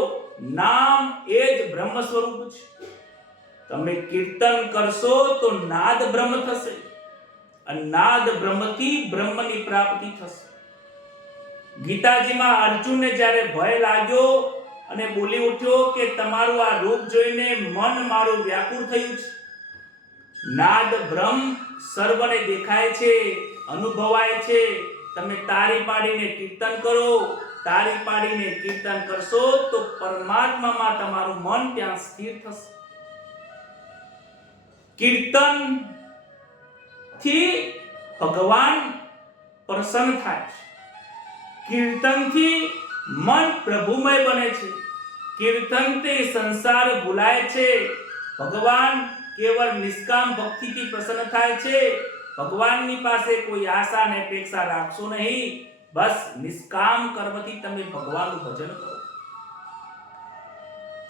નામ એ જ બ્રહ્મ સ્વરૂપ છે. તમે કીર્તન કરશો તો નાદ બ્રહ્મ થશે, અને નાદ બ્રહ્મથી બ્રહ્મની પ્રાપ્તિ થશે. ગીતાજીમાં અર્જુનને જ્યારે ભય લાગ્યો અને બોલી ઉઠ્યો કે તમારું આ રૂપ જોઈને મન મારું વ્યાકુળ થયું છે. નાદ બ્રહ્મ સર્વને દેખાય છે, અનુભવાય છે. તમે તારી પાડીને કીર્તન કરો, તારી પાડીને કીર્તન કરશો તો પરમાત્મામાં તમારું મન ત્યાં સ્થિર થશે. કીર્તન થી ભગવાન પ્રસન્ન થાય છે. કીર્તનથી મન પ્રભુમય બને છે. કીર્તનથી સંસાર ભૂલાય છે. ભગવાન કેવળ નિષ્કામ ભક્તિથી પ્રસન્ન થાય છે. ભગવાનની પાસે કોઈ આશા અને અપેક્ષા રાખશો નહીં. બસ નિષ્કામ કર્મથી તમે ભગવાનનું ભજન કરો.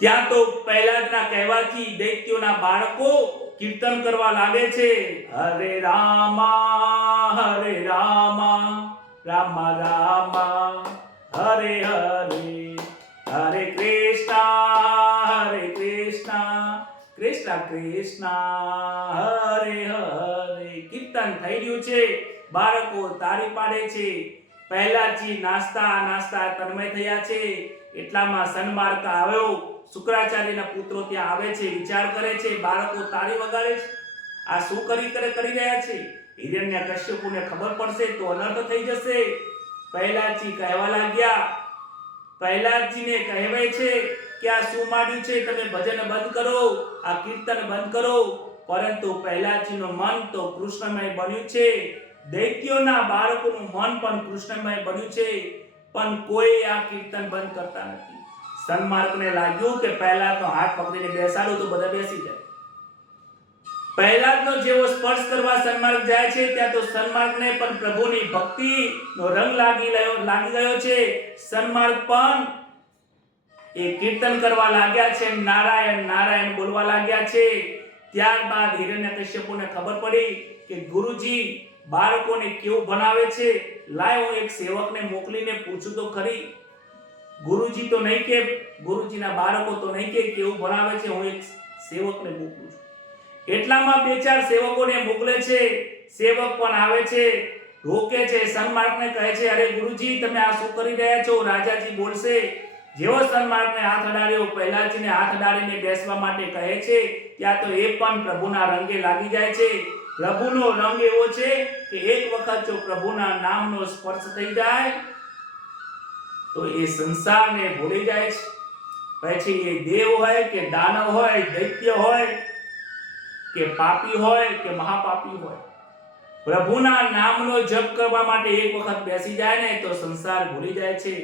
ત્યાં તો પહેલા જ ના કહેવાથી દૈત્યોના બાળકો કીર્તન કરવા લાગે છે. હરે રામા રામ રામ હરે હરે, હરે કૃષ્ણ કૃષ્ણ કૃષ્ણ હરે હરે. કીર્તન થઈ રહ્યું છે. બાળકો તાળી પાડે છે. પહેલાથી નાસ્તા તન્મય થયા છે. એટલામાં સન્માર્ગ આવ્યો. શુક્રાચાર્યના પુત્રો ત્યાં આવે છે, વિચાર કરે છે, બાળકો તાળી વગાડે છે. આ શું કરી રહ્યા છે? હિરણ્યકશ્યપુને ખબર પડશે તો અનર્થ થઈ જશે. પહેલાથી કહેવા લાગ્યા. પહેલાજીને કહેવાય છે કે આ શું માંડ્યું છે? તમે ભજન બંધ કરો, આ કીર્તન બંધ કરો. પરંતુ પહેલાજીનું મન તો કૃષ્ણમય બન્યું છે. દૈત્યોના બાળકોનું મન પણ કૃષ્ણમય બન્યું છે. પણ કોઈ આ કીર્તન બંધ કરતા નથી. સન્માર્ગને લાગ્યું કે પહેલાનો હાથ પકડીને બેસાડો તો બધા બેસી જાય. પહેલાનો જેવો સ્પર્શ કરવા સન્માર્ગ જાય છે ત્યાં તો સન્માર્ગને પણ પ્રભુની ભક્તિનો રંગ લાગી ગયો છે. સન્માર્ગ પણ એ કીર્તન કરવા લાગ્યા છે, નારાયણ નારાયણ બોલવા લાગ્યા છે. ત્યારબાદ હિરણ્યકશ્યપુને ખબર પડી કે ગુરુજી બાળકોને કેવું ભણાવે છે. લાય હું એક સેવકને મોકલીને પૂછું તો ખરી. ગુરુજી તો નહીં કે, ગુરુજીના બાળકો તો નહીં કે કેવું ભણાવે છે, હું એક સેવકને મોકલું છું. એટલામાં 2-4 સેવકોને મોકલે છે. સેવક પણ આવે છે, રોકે છે. સન્માર્ગને કહે છે, અરે ગુરુજી તમે આ શું કરી રહ્યા છો? રાજાજી બોલશે. જેવો સન્માર્ગને હાથ અડાડ્યો, પહેલાજીને હાથ અડાડીને બેસવા માટે કહે છે, ત્યાં તો એ પણ પ્રભુના રંગે લાગી જાય છે. પ્રભુનો રંગ એવો છે કે એક વખત જો પ્રભુના નામનો સ્પર્શ થઈ જાય તો એ સંસારને ભૂલી જાય છે. પછી એ દેવ હોય કે દાનવ હોય, દૈત્ય હોય કે પાપી હોય કે મહાપાપી હોય, પ્રભુના નામનો જપ કરવા માટે એક વખત બેસી જાય ને તો સંસાર ભૂલી જાય છે.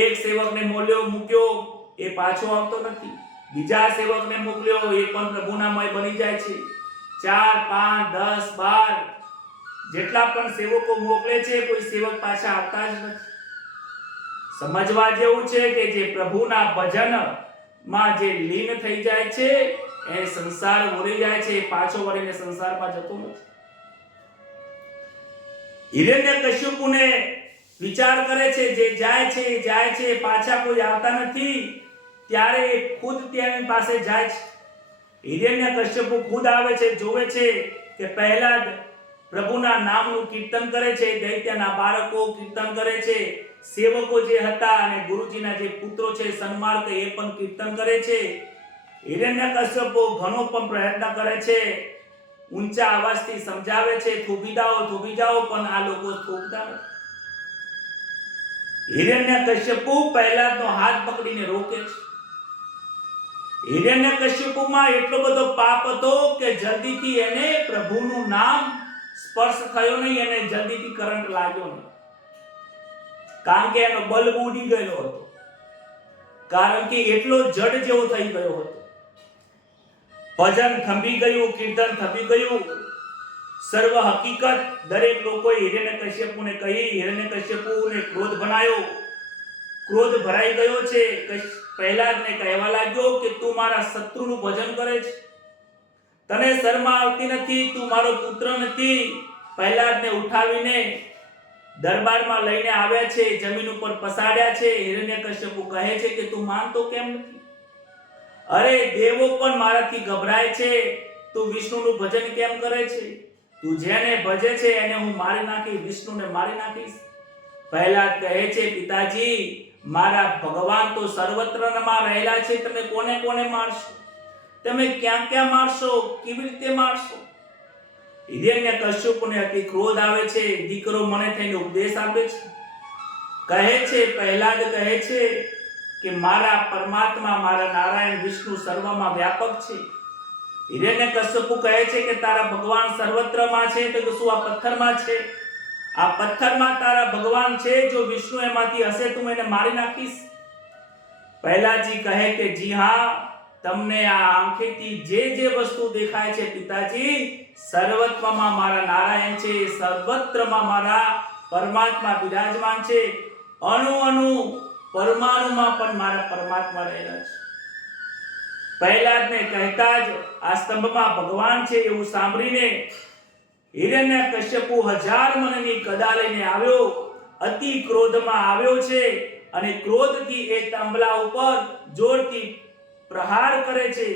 એક સેવકને મૂક્યો, એ પાછો આવતો નથી. બીજા સેવકને મોકલ્યો, એ પણ પ્રભુના મય બની જાય છે. 4, 5, 10, 12 જેટલા પણ સેવકો મોકલે છે, કોઈ સેવક પાછા આવતા જ નથી. સમજવા જેવું છે કે જે પ્રભુના ભજનમાં જે લીન થઈ જાય છે એ સંસાર ભૂલી જાય છે, પાછો વળીને સંસારમાં જતો નથી. હિરણ્યકશ્યપુને વિચાર કરે છે, જે જાય છે પાછા કોઈ આવતા નથી. ત્યારે એ ખુદ તેની પાસે જાય છે. હિરણ્યકશ્યપુ ખુદ આવે છે, જોવે છે કે પહેલા જ પ્રભુના નામનું કીર્તન કરે છે, દૈત્યના બાળકો કીર્તન કરે છે, સેવકો જે હતા અને ગુરુજીના જે પુત્રો છે સન્માર્ગ એ પણ કીર્તન કરે છે. હિરણ્યકશ્યપુ ઘણો પણ પ્રયત્ન કરે છે, ઊંચા અવાજથી સમજાવે છે, થોભી જાઓ, પણ આ લોકો થોભતા નથી. હિરણ્યકશ્યપુ પહેલાનો હાથ પકડીને રોકે છે. હિરણ્યકશ્યપુમાં એટલો બધો પાપ હતો કે જલ્દીથી એને પ્રભુનું નામ સ્પર્શ થયો નહીં, એને જલ્દીથી કરંટ લાગ્યો નહીં, કારણ કે એનો બલ્બ ઉડી ગયો હતો, કારણ કે એટલો જડ જેવો થઈ ગયો હતો. ભજન થંભી ગયું, કીર્તન થંભી ગયું. સર્વ હકીકત દરેક લોકોએ હિરણ્યકશ્યપુને કહી. હિરણ્યકશ્યપુને ક્રોધ બનાવ્યો, ક્રોધ ભરાઈ ગયો છે. પ્રહલાદને કહેવા લાગ્યો કે તું મારા શત્રુનું ભજન કરે છે, તને શરમ આવતી નથી, તું મારો પુત્ર નથી. પ્રહલાદને ઉઠાવીને દરબારમાં લઈને આવ્યા છે, જમીન ઉપર પસાડ્યા છે. હિરણ્યકશ્યપુ કહે છે કે તું માનતો કેમ નથી? અરે દેવો પણ મારાથી ગભરાય છે, તું વિષ્ણુનું ભજન કેમ કરે છે? તું જેને ભજે છે એને હું મારી નાખીશ, વિષ્ણુને મારી નાખીશ. પ્રહલાદ કહે છે, પિતાજી મારા ભગવાન તો સર્વત્રમાં રહેલા છે, તમે કોને કોને મારશો? તમે ક્યાં ક્યાં મારશો? કેવી રીતે મારશો? હિરણ્યકશ્યપુને અતિ ક્રોધ આવે છે. દીકરો મને થઈને ઉપદેશ આપે છે, કહે છે, પ્રહલાદ કહે છે કે મારા પરમાત્મા, મારા નારાયણ વિષ્ણુ સર્વમાં વ્યાપક છે. હિરણ્યકશ્યપુ કહે છે કે તારા ભગવાન સર્વત્રમાં છે, તો શું આ પથ્થરમાં છે? આ પથ્થરમાં તારા ભગવાન છે, જો વિષ્ણુ એમાંથી હશે તું એને મારી નાખીશ. પ્રહલાદજી કહે કે જી હા, તમને આ આંખેથી જે વસ્તુ દેખાય છે પિતાજી, સર્વત્રમાં મારા નારાયણ છે, સર્વત્રમાં મારા પરમાત્મા બિરાજમાન છે. અણુ અણુ પરમાણુમાં પણ મારા પરમાત્મા રહેલા છે. પ્રહલાદને કહેતા જ આ સ્તંભમાં ભગવાન છે એવું સાંભળીને હિરણ્યકશ્યપુ 1000 મણની ગદા લઈને આવ્યો, અતિ ક્રોધમાં આવ્યો છે અને ક્રોધથી એ થાંભલા ઉપર જોરથી પ્રહાર કરે છે.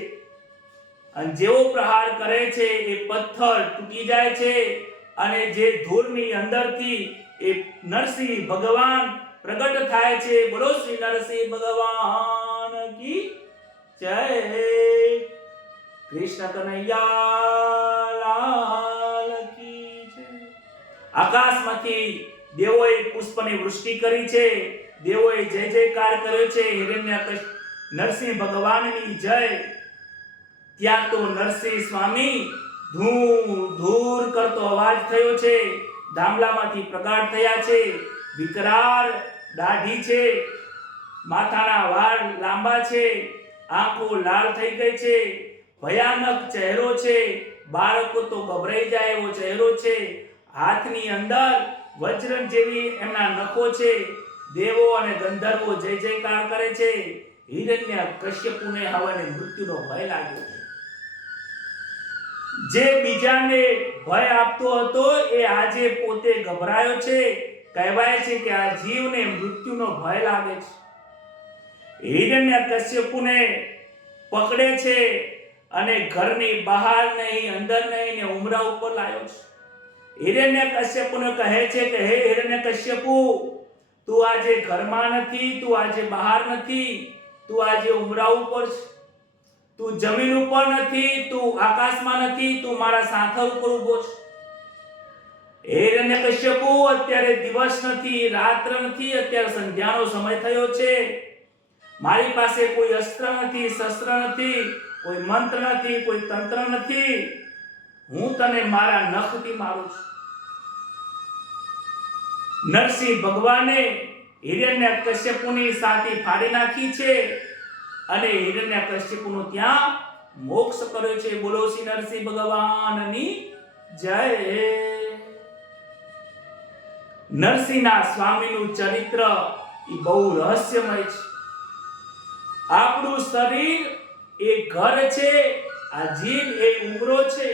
અને જેવો પ્રહાર કરે છે એ પથ્થર તૂટી જાય છે અને જે ધૂળની અંદરથી એ નરસિંહ ભગવાન પ્રગટ થાય છે. બોલો શ્રી નરસિંહ ભગવાન કી જય. કૃષ્ણ કનૈયા લાલ કી જય. આકાશમાંથી દેવોએ પુષ્પની વૃષ્ટિ કરી છે, દેવોએ જય જયકાર કર્યો છે. નરસિંહ ભગવાનની જય. ત્યાં તો નરસિંહ સ્વામી ધૂર કરતો અવાજ થયો છે, ધામલામાંથી પ્રગટ થયા છે. વિકરાળ દાઢી છે, માથાના વાળ લાંબા છે, આંખો લાલ થઈ ગઈ છે, ભયાનક ચહેરો છે, બાળકો તો ગભરાઈ જાય એવો ચહેરો છે. હાથની અંદર વજ્ર જેવી એમના નખો છે. દેવો અને ગંધર્વો જય જયકાર કરે છે. હિરણ્યકશ્યપુને હવે મૃત્યુનો ભય લાગ્યો છે. જે બીજાને ભય આપતો હતો એ આજે પોતે ગભરાયો છે. કહેવાય છે કે આ જીવને મૃત્યુનો ભય લાગે છે. હિરણ્યકશ્યપુને પકડે છે અને ઘરની બહાર નહીં, અંદર નહીં ને ઉમરા ઉપર લાવ્યો છે. હિરણ્યકશ્યપુને કહે છે કે હે હિરણ્યકશ્યપુ, તું આજે ઘરમાં નથી, તું આજે બહાર નથી, તું આજે ઉમરા ઉપર છે, તું જમીન ઉપર નથી, તું આકાશમાં નથી, તું મારા સાથળ ઉપર ઊભો છે. હિરણ્યકશ્યપુ, અત્યારે દિવસ નથી, રાત્ર નથી, અત્યારે સંધ્યાનો સમય થયો છે. મારી પાસે કોઈ અસ્ત્ર નથી, શસ્ત્ર નથી, કોઈ મંત્ર નથી, કોઈ તંત્ર નથી. હું તને મારા નખથી મારું છું. નરસિંહ ભગવાને હિરણ્યકશ્યપુની છાતી ફાડી નાખી છે અને હિરણ્યકશ્યપુનો ત્યાં મોક્ષ કર્યો છે. બોલો શ્રી નરસિંહ ભગવાનની જય. નરસિંહના સ્વામીનું ચરિત્ર એ બહુ રહસ્યમય છે. આપણું શરીર એ ઘર છે, આ જીભ એ ઉંબરો છે.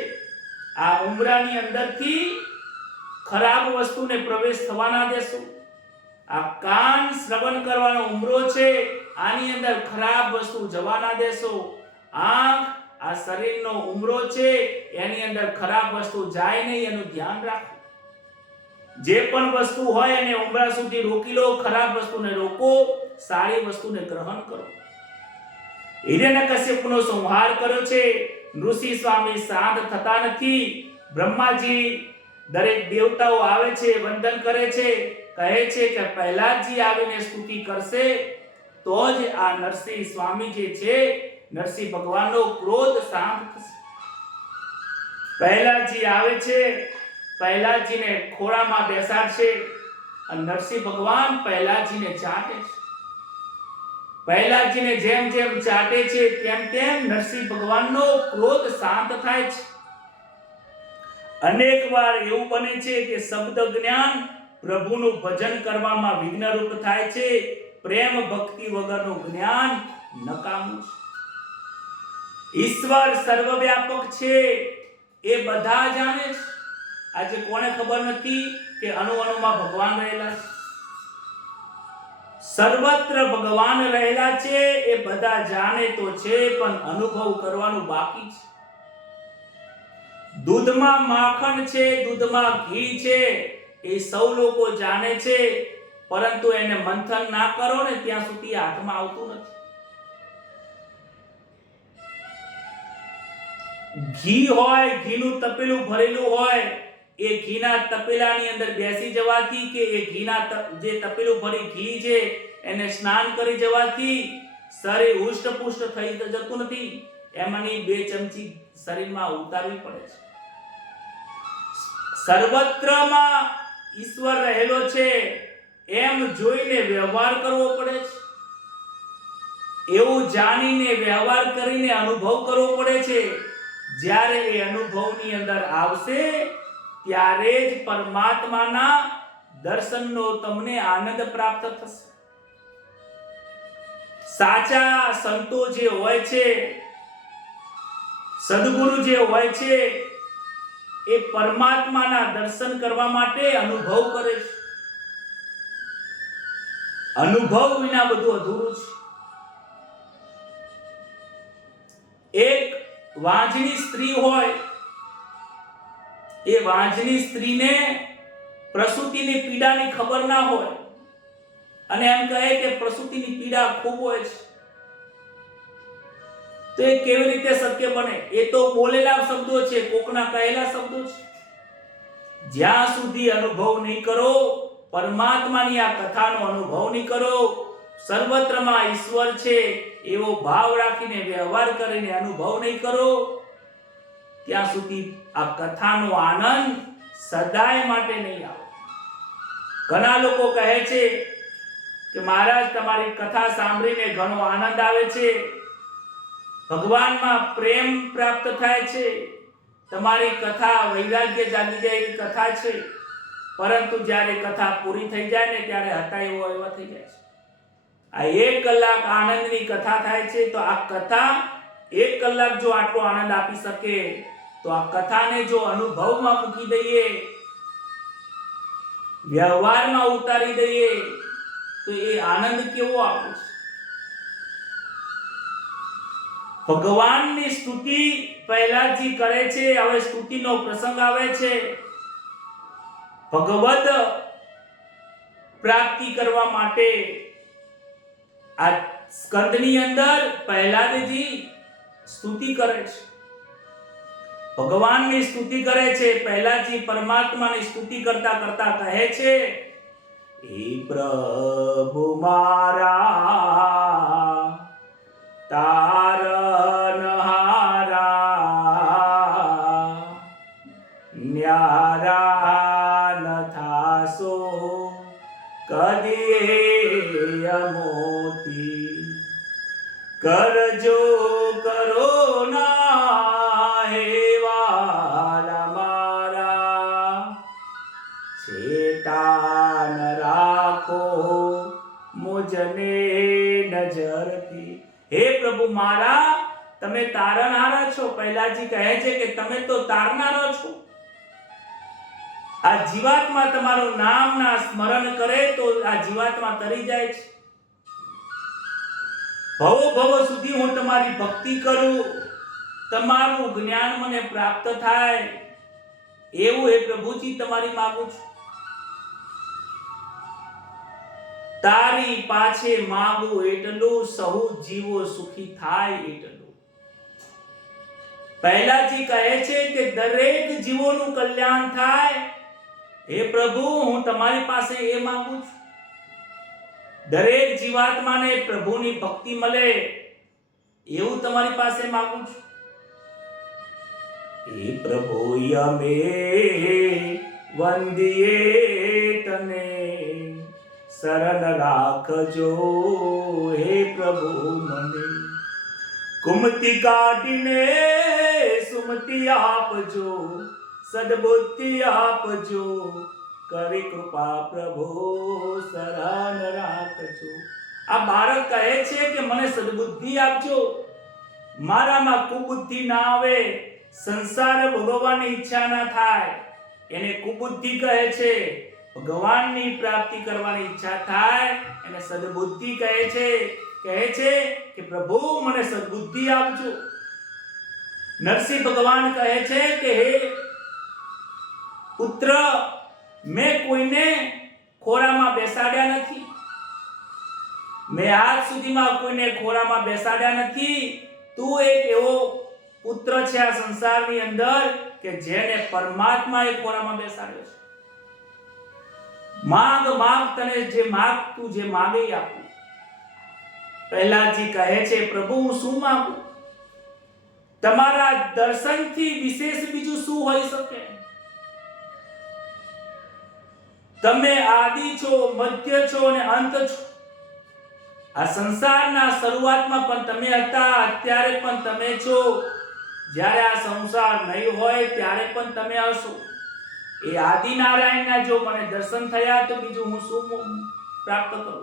આ ઉંબરાની અંદરથી ખરાબ વસ્તુને પ્રવેશ થવા ના દેશું. આ કાન શ્રવણ કરવાનો ઉંબરો છે, આની અંદર ખરાબ વસ્તુ જવા ના દેશો. આંખ આ શરીરનો ઉંબરો છે, એની અંદર ખરાબ વસ્તુ જાય નહીં એનું ધ્યાન રાખો. જે પણ વસ્તુ હોય એને ઉંબરા સુધી રોકી લો. ખરાબ વસ્તુને રોકો, સારી વસ્તુને ગ્રહણ કરો. હિરણ્યકશ્યપુનો સંહાર કર્યો છે. ઋષિ સ્વામી શાંત થતા નથી. બ્રહ્માજી દરેક દેવતાઓ આવે છે, વંદન કરે છે, કહે છે કે પ્રહલાદજી આવીને સ્તુતિ કરશે તો જ આ નરસિંહ સ્વામી જે છે, નરસિંહ ભગવાનનો ક્રોધ શાંત થશે. પ્રહલાદજી આવે છે, પ્રહલાદજીને ખોળામાં બેસાડશે અને નરસિંહ ભગવાન પ્રહલાદજીને ચાટે છે. પ્રહલાદજીને જેમ જેમ ચાટે છે તેમ તેમ નરસિંહ ભગવાનનો ક્રોધ શાંત થાય છે. અનેક વાર એવું બને છે કે શબ્દ જ્ઞાન પ્રભુનું ભજન કરવામાં વિઘ્નરૂપ થાય છે. પ્રેમ ભક્તિ વગરનું જ્ઞાન નકામું છે. ઈશ્વર સર્વવ્યાપક છે, એ બધા જાણે છે. આજે કોને ખબર નથી કે અણુ-અણુમાં ભગવાન રહેલા છે? સર્વત્ર ભગવાન રહેલા છે, એ બધા જાણે તો છે, પણ અનુભવ કરવાનું બાકી છે. દૂધમાં માખણ છે, દૂધમાં ઘી છે, એ સૌ લોકો જાણે છે, પરંતુ એને મંથન ના કરો ને ત્યાં સુધી હાથમાં આવતું નથી. ઘી હોય, ઘીનું તપેલું ભરેલું હોય, એ ઘીના તપેલાની અંદર બેસી જવાથી કે એ ઘીના જે તપેલું ભરી ઘી છે એને સ્નાન કરી જવાથી શરીર હુષ્ટપુષ્ટ થઈ જતું નથી. એમાંની 2 ચમચી શરીરમાં ઉતારવી પડે છે. સર્વત્રમાં ઈશ્વર રહેલો છે એમ જોઈને વ્યવહાર કરવો પડે છે. એવું જાણીને વ્યવહાર કરીને અનુભવ કરવો પડે છે. જ્યારે એ અનુભવની અંદર આવશે ત્યારે જ પરમાત્માના દર્શનનો તમને આનંદ પ્રાપ્ત થશે. સાચા સંતો જે હોય છે, સદગુરુ જે હોય છે, એ પરમાત્માના દર્શન કરવા માટે અનુભવ કરે છે. અનુભવ વિના બધું અધૂરું છે. એક વાંજની સ્ત્રી હોય, એ વાંજની સ્ત્રીને પ્રસૂતિની પીડાની ખબર ના હોય અને એમ કહે કે પ્રસૂતિની પીડા ખૂબ હોય છે, તો એ કેવી રીતે શક્ય બને? એ તો બોલેલા શબ્દો છે, કોકના કહેલા શબ્દો છે. જ્યાં સુધી અનુભવ નહીં કરો, પરમાત્માની આ કથાનો અનુભવ નહીં કરો, સર્વત્રમાં ઈશ્વર છે એવો ભાવ રાખીને વ્યવહાર કરીને અનુભવ નહીં કરો, ત્યાં સુધી આ કથાનો આનંદ સદાય માટે નહીં આવે. ઘણા લોકો કહે છે કે મહારાજ તમારી કથા સાંભળીને ઘણો આનંદ આવે છે, ભગવાનમાં પ્રેમ પ્રાપ્ત થાય છે, તમારી કથા વૈરાગ્ય જાગી જાય એવી કથા છે, પરંતુ જ્યારે કથા પૂરી થઈ જાય ને ત્યારે હતા એવા થઈ જાય છે. આ 1 કલાક આનંદની કથા થાય છે, તો આ કથા 1 કલાક જો આટલો આનંદ આપી શકે, તો આ કથાને જો અનુભવમાં મૂકી દઈએ, વ્યવહારમાં ઉતારી દઈએ, તો એ આનંદ કેવો આવે છે? ભગવાનની સ્તુતિ પ્રહલાદજી કરે છે. હવે સ્તુતિનો પ્રસંગ આવે છે. ભગવદ પ્રાપ્તિ કરવા માટે આ સ્કંદની અંદર પ્રહલાદજી સ્તુતિ કરે છે, ભગવાનની સ્તુતિ કરે છે. પ્રહલાદજી પરમાત્માની સ્તુતિ કરતા કરતા કહે છે, હે પ્રભુ મારા તારનહારા, ન્યારા ન થાસો કદી અમોથી, કરજો કરુણા હે વાલા મારા, છેટા ન રાખો મુજને નજરથી. હે પ્રભુ મારા, તમે તારનારા છો. પહેલાજી કહે છે કે તમે તો તારનારા છો. આ જીવાત્મા તમારું નામના સ્મરણ કરે તો આ જીવાત્મા તરી જાય છે. ભવો ભવ સુધી હું તમારી ભક્તિ કરું, તમારું જ્ઞાન મને પ્રાપ્ત થાય, એવું હે પ્રભુજી તમારી માંગુ છું. તારી પાછે માંગુ એટલું, સહુ જીવો સુખી થાય એટલું. પહેલાજી કહે છે કે દરેક જીવોનું કલ્યાણ થાય. હે પ્રભુ, હું તમારી પાસે એ માંગુ છું. દરેક જીવાત્માને પ્રભુની ભક્તિ મળે એવું તમારી પાસે માંગુ છું. હે પ્રભુ, યમે વંદિયે તને, શરણ રાખજો હે પ્રભુ મને. કુમતિ કાઢીને સુમતિ આપજો, સદબુદ્ધિ આપજો, કરી કૃપા પ્રભુ શરણ રાખજો. આ બાળક કહે છે કે મને સદબુદ્ધિ આપજો, મારામાં કુબુદ્ધિ ના આવે, સંસાર ભોગવવાની ઈચ્છા ના થાય. એને કુબુદ્ધિ કહે છે. ભગવાનની પ્રાપ્તિ કરવાની ઈચ્છા થાય એને સદબુદ્ધિ કહે છે. કે પ્રભુ મને સદબુદ્ધિ આપજો. નરસિંહ ભગવાન કહે છે કે હે પુત્ર, મેં કોઈને ખોરામાં બેસાડ્યા નથી, મેં આજ સુધીમાં કોઈને ખોરામાં બેસાડ્યા નથી. તું એક એવો પુત્ર છે આ સંસારની અંદર કે જેને પરમાત્માએ ખોરામાં બેસાડ્યો છે. માંગ માંગ, તને જે માંગ, તું જે માંગે એ આપું. પહેલાજી કહે છે પ્રભુ હું શું માંગુ? તમારા દર્શનથી વિશેષ બીજું શું હોઈ શકે? તમે આદિ છો, મધ્ય છો અને અંત છો. આ સંસારના શરૂઆતમાં પણ તમે હતા, અત્યારે પણ તમે છો, જ્યારે આ સંસાર નહીં હોય ત્યારે પણ તમે હશો. એ આદિનારાયણના જો મને દર્શન થયા તો બીજું હું શું પ્રાપ્ત કરું?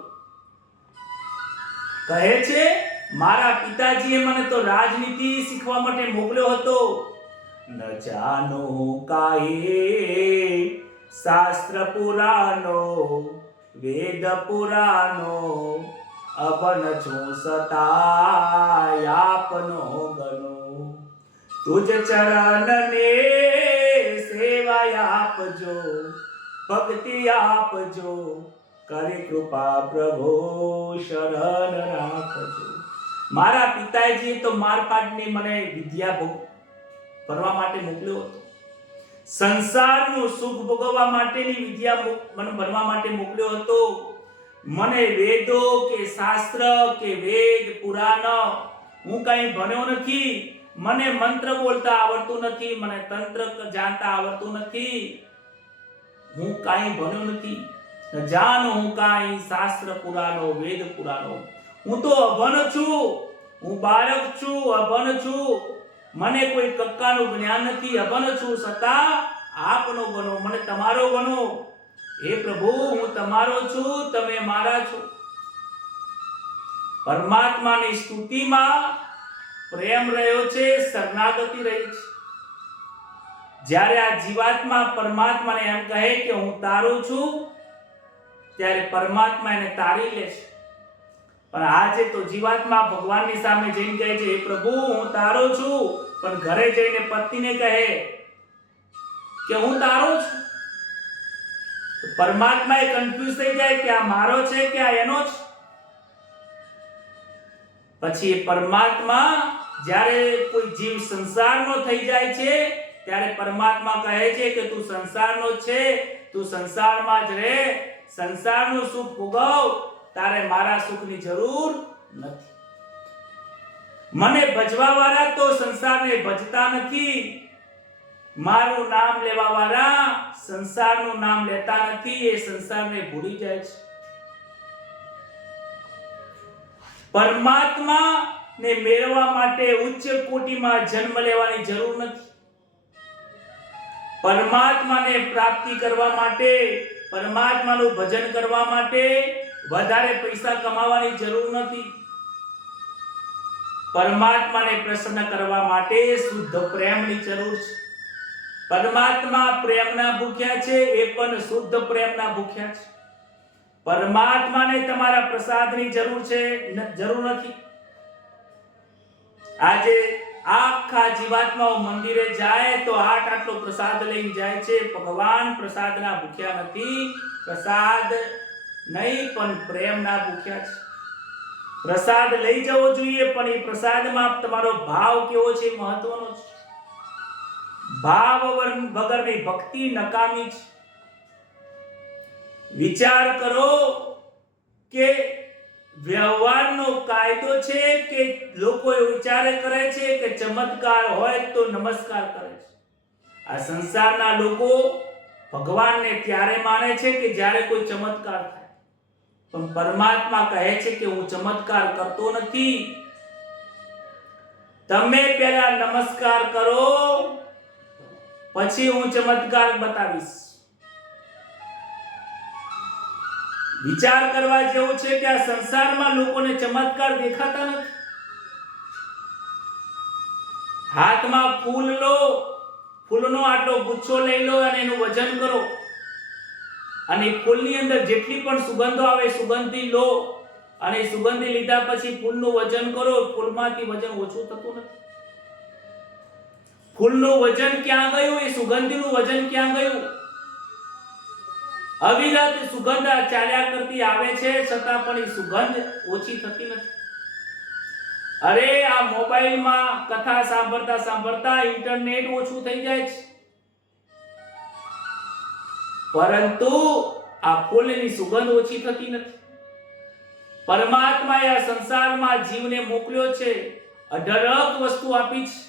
કહે છે મારા પિતાજીએ મને તો રાજનીતિ શીખવા માટે મોકલ્યો હતો. ન જાનો કાહે શાસ્ત્ર પુરાનો, વેદ પુરાનો, અબન છું સતાય આપનો ગનો. તુજ ચરણને સેવા આપજો, ભક્તિ આપજો, કરી કૃપા પ્રભુ શરણ રાખજો. મારા પિતાજીએ તો મારફાટની મને વિદ્યા ભણવા માટે મોકલ્યો હતો. સંસારનું સુખ ભોગવવા માટેની વિદ્યા મને ભણવા માટે મોકલ્યો હતો. મને વેદો કે શાસ્ત્ર કે વેદ પુરાણ હું કઈ ભણ્યો નથી. મને મંત્ર બોલતા આવડતું નથી, મને તંત્ર જાણતા આવડતું નથી. હું કાઈ ભણ્યો નથી. ન જાણું હું કાઈ શાસ્ત્ર પુરાણો, વેદ પુરાણો. હું તો અભણ છું, હું બાળક છું, અભણ છું. મને કોઈ કક્કાનું જ્ઞાન નથી, અભણ છું. છતાં આપનો બનો, મને તમારો બનો. હે પ્રભુ, હું તમારો છું, તમે મારા છો. પરમાત્માની સ્તુતિમાં પ્રેમ રહ્યો છે, શરણાગતિ રહી છે. જ્યારે આ જીવાત્મા પરમાત્માને એમ કહે કે હું તારો છું, ત્યારે પરમાત્મા એને તારી લે છે. પણ આજે તો જીવાત્મા ભગવાનની સામે જઈને કહે છે હે પ્રભુ હું તારો છું, પણ ઘરે જઈને પત્નીને કહે કે હું તારો છું. પરમાત્મા એ કન્ફ્યુઝ થઈ જાય કે આ મારો છે કે આ એનો છે. પછી એ પરમાત્મા જ્યારે કોઈ જીવ સંસારનો થઈ જાય છે ત્યારે પરમાત્મા કહે છે કે તું સંસારનો છે, તું સંસારમાં જ રહે, સંસારનું સુખ ભોગવ, તારે મારા સુખની જરૂર નથી. મને ભજવા વાળા તો સંસારને ભજતા નથી, મારું નામ લેવા વાળા સંસારનું નામ લેતા નથી, એ સંસારને ભૂલી જાય છે. પરમાત્મા ને મેળવવા માટે ઉચ્ચ કોટીમાં જન્મ લેવાની જરૂર નથી. પરમાત્માને પ્રાપ્તિ કરવા માટે, પરમાત્માનું ભજન કરવા માટે વધારે પૈસા કમાવાની જરૂર નથી. પરમાત્માને પ્રસન્ન કરવા માટે શુદ્ધ પ્રેમની જરૂર છે. પરમાત્મા પ્રેમના ભૂખ્યા છે, એ પણ શુદ્ધ પ્રેમના ભૂખ્યા છે. પરમાત્માને તમારા પ્રસાદની જરૂર છે, જરૂર નથી. આજે આખા જીવાત્માઓ મંદિરે જાય તો આટલો પ્રસાદ લઈને જાય છે. ભગવાન પ્રસાદના ભૂખ્યા નથી. પ્રસાદ નહીં પણ પ્રેમના ભૂખ્યા છે. પ્રસાદ લઈ જવો જોઈએ, પણ એ પ્રસાદમાં તમારો ભાવ કેવો છે મહત્વનો છે. ભાવ વગરની ભક્તિ નકામી છે. વિચાર કરો કે વ્યવહારનો કાયદો છે કે લોકો એવું વિચારે કરે છે કે ચમત્કાર હોય તો નમસ્કાર કરે છે. આ સંસારના લોકો ભગવાનને ત્યારે માને છે કે જ્યારે કોઈ ચમત્કાર થાય, પણ પરમાત્મા કહે છે કે હું ચમત્કાર કરતો નથી. તમે પહેલા નમસ્કાર કરો, પછી હું ચમત્કાર બતાવીશ. વિચાર કરવા જેવું છે કે આ સંસારમાં લોકોને ચમત્કાર દેખાતા નથી. હાથમાં ફૂલ લો, ફૂલનો આટલો ગુચ્છો લઈ લો અને એનું વજન કરો, અને ફૂલની અંદર જેટલી પણ સુગંધો આવે સુગંધી લો, અને સુગંધી લીધા પછી ફૂલનું વજન કરો. ફૂલમાંથી વજન ઓછું થતું નથી. ફૂલનું વજન ક્યાં ગયું? એ સુગંધીનું વજન ક્યાં ગયું? અવિરત સુગંધ ચાલ્યા કરતી આવે છે, છતાં પણ એ સુગંધ ઓછી થતી નથી. અરે આ મોબાઈલમાં કથા સાંભળતા સાંભળતા ઇન્ટરનેટ ઓછું થઈ જાય છે, પરંતુ આ ફૂલની સુગંધ ઓછી થતી નથી. પરમાત્માએ આ સંસારમાં જીવને મોકલ્યો છે, અઢળક વસ્તુ આપી છે.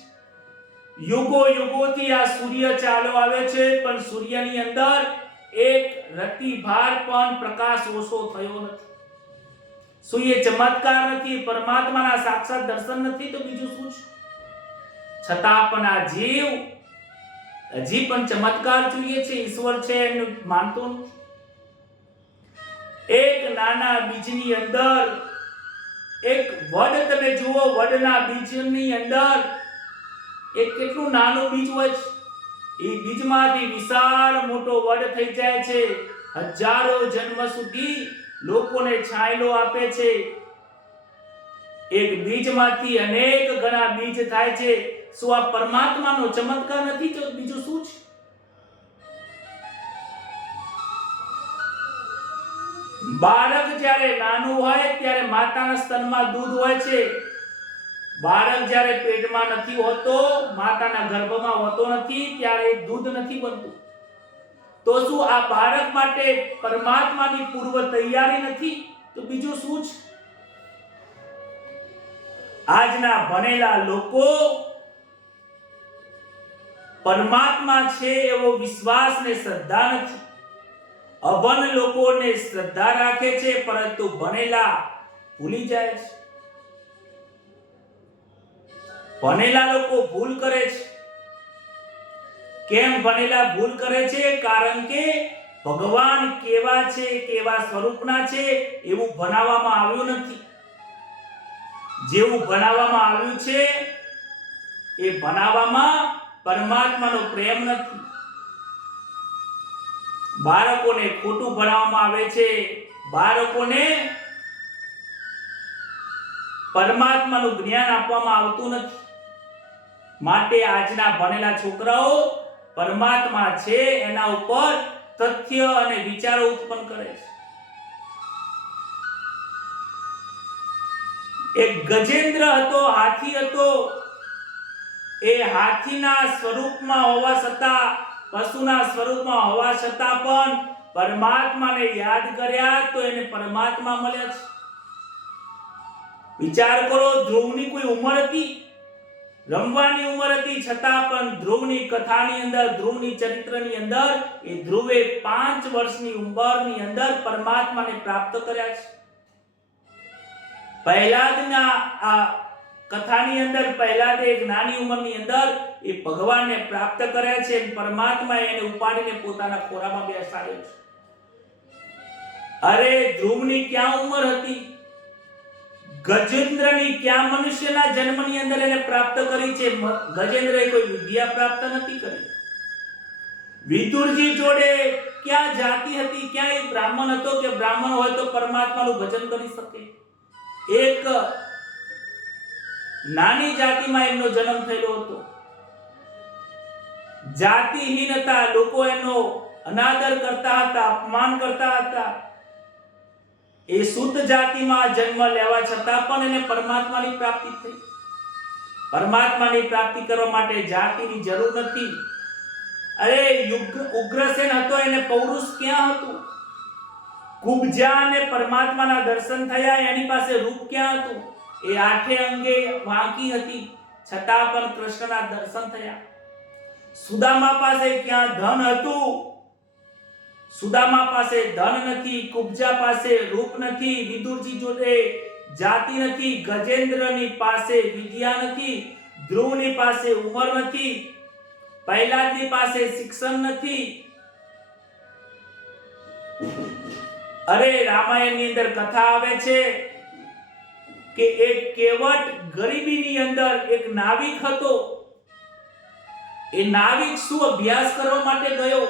યુગો યુગોથી આ સૂર્ય ચાલ્યો આવે છે, પણ સૂર્યની અંદર એક રતિભાર પણ પ્રકાશ ઓછો થયો નથી. શું એ ચમત્કાર નથી? પરમાત્માના સાક્ષાત દર્શન નથી તો બીજું શું છે? છતાં પણ આ જીવ હજી પણ ચમત્કાર જોઈએ છે, ઈશ્વર છે એનું માનતો નથી. એક નાના બીજની અંદર એક વડ તમે જુઓ, વડના બીજની અંદર એક કેટલું નાનું બીજ હોય છે, એ બીજમાંથી વિશાળ મોટો વડ થઈ જાય છે. હજારો જન્મ સુધી લોકોને છાંયલો આપે છે. એક બીજમાંથી અનેક ઘણા બીજ થાય છે. શું આ પરમાત્માનો ચમત્કાર નથી તો બીજું શું છે? બાળક જ્યારે નાનું હોય ત્યારે માતાના સ્તનમાં દૂધ હોય છે. બાળક જ્યારે પેટમાં નથી હોતો, માતાના ગર્ભમાં હોતો નથી, ત્યારે દૂધ નથી બનતું. તો શું આ બાળક માટે પરમાત્માની પૂર્વ તૈયારી નથી તો બીજું શું છે? આજના ભણેલા લોકો પરમાત્મા છે એવો વિશ્વાસ ને શ્રદ્ધા નથી. અભણ લોકોને શ્રદ્ધા રાખે છે, પરંતુ ભણેલા ભૂલી જાય છે. ભણેલા લોકો ભૂલ કરે છે. કેમ ભણેલા ભૂલ કરે છે? કારણ કે ભગવાન કેવા છે, કેવા સ્વરૂપના છે એવું ભણાવવામાં આવ્યું નથી. જેવું ભણાવવામાં આવ્યું છે એ ભણાવવામાં પરમાત્માનો પ્રેમ નથી. બાળકોને ખોટું ભણાવવામાં આવે છે. બાળકોને પરમાત્માનું જ્ઞાન આપવામાં આવતું નથી. માટે આજના ભણેલા છોકરાઓ પરમાત્મા છે એના ઉપર તથ્ય અને વિચારો ઉત્પન્ન કરે છે. એક ગજેન્દ્ર હતો, હાથી હતો. એ હાથીના સ્વરૂપમાં હોવા છતાં, પશુના સ્વરૂપમાં હોવા છતાં પણ પરમાત્માને યાદ કર્યા તો એને પરમાત્મા મળ્યા છે. વિચાર કરો, ધ્રુવની કોઈ ઉંમર હતી? રમવાની ઉંમર હતી, છતાં પણ ધ્રુવની કથાની અંદર, ધ્રુવની ચરિત્રની અંદર એ ધ્રુવે 5 વર્ષની ઉંમરની અંદર પરમાત્માને પ્રાપ્ત કર્યા છે. પહેલાદના આ કથાની અંદર પહેલા એક નાની ઉંમરની અંદર એ ભગવાનને પ્રાપ્ત કરે છે, પરમાત્મા એને ઉપાડીને પોતાના ખોરામાં બેસાડે છે. અરે ધ્રુવની ક્યાં ઉંમર હતી, ગજેન્દ્રની ક્યાં મનુષ્યના જન્મની અંદર એને પ્રાપ્ત કરી છે. ગજેન્દ્રએ કોઈ વિદ્યા પ્રાપ્ત નથી કરી. વિદુરજી જોડે ક્યાં જાતિ હતી, ક્યાં એ બ્રાહ્મણ હતો કે બ્રાહ્મણ હોય તો પરમાત્માનું ભજન કરી શકે. એક નાની જાતિમાં એમનો જન્મ થયેલો હતો. જાતિહીન હતા, લોકો એનો અનાદર કરતા હતા, અપમાન કરતા હતા. એ શુદ્ધ જાતિમાં જન્મ લેવા છતાં પણ એને પરમાત્માની પ્રાપ્તિ થઈ. પરમાત્માની પ્રાપ્તિ કરવા માટે જાતિની જરૂર નથી. અરે ઉગ્રસેન હતો, એને પૌરુષ ક્યાં હતું? કુબજા અને પરમાત્માના દર્શન થયા, એની પાસે રૂપ ક્યાં હતું? એ આઠે અંગે વાંકી હતી, છતાં પણ કૃષ્ણના દર્શન થયા. સુદામા પાસે ક્યાં ધન હતું? સુદામા પાસે ધન નથી, કુબજા પાસે રૂપ નથી, વિદુરજી જોડે જાતિ નથી, ગજેન્દ્રની પાસે વિદ્યા નથી, ધ્રુવની પાસે ઉંમર નથી, પ્રહલાદની પાસે શિક્ષણ નથી. અરે રામાયણની અંદર કથા આવે છે કે એક કેવટ ગરીબીની અંદર એક નાવિક હતો. એ નાવિક શું અભ્યાસ કરવા માટે ગયો?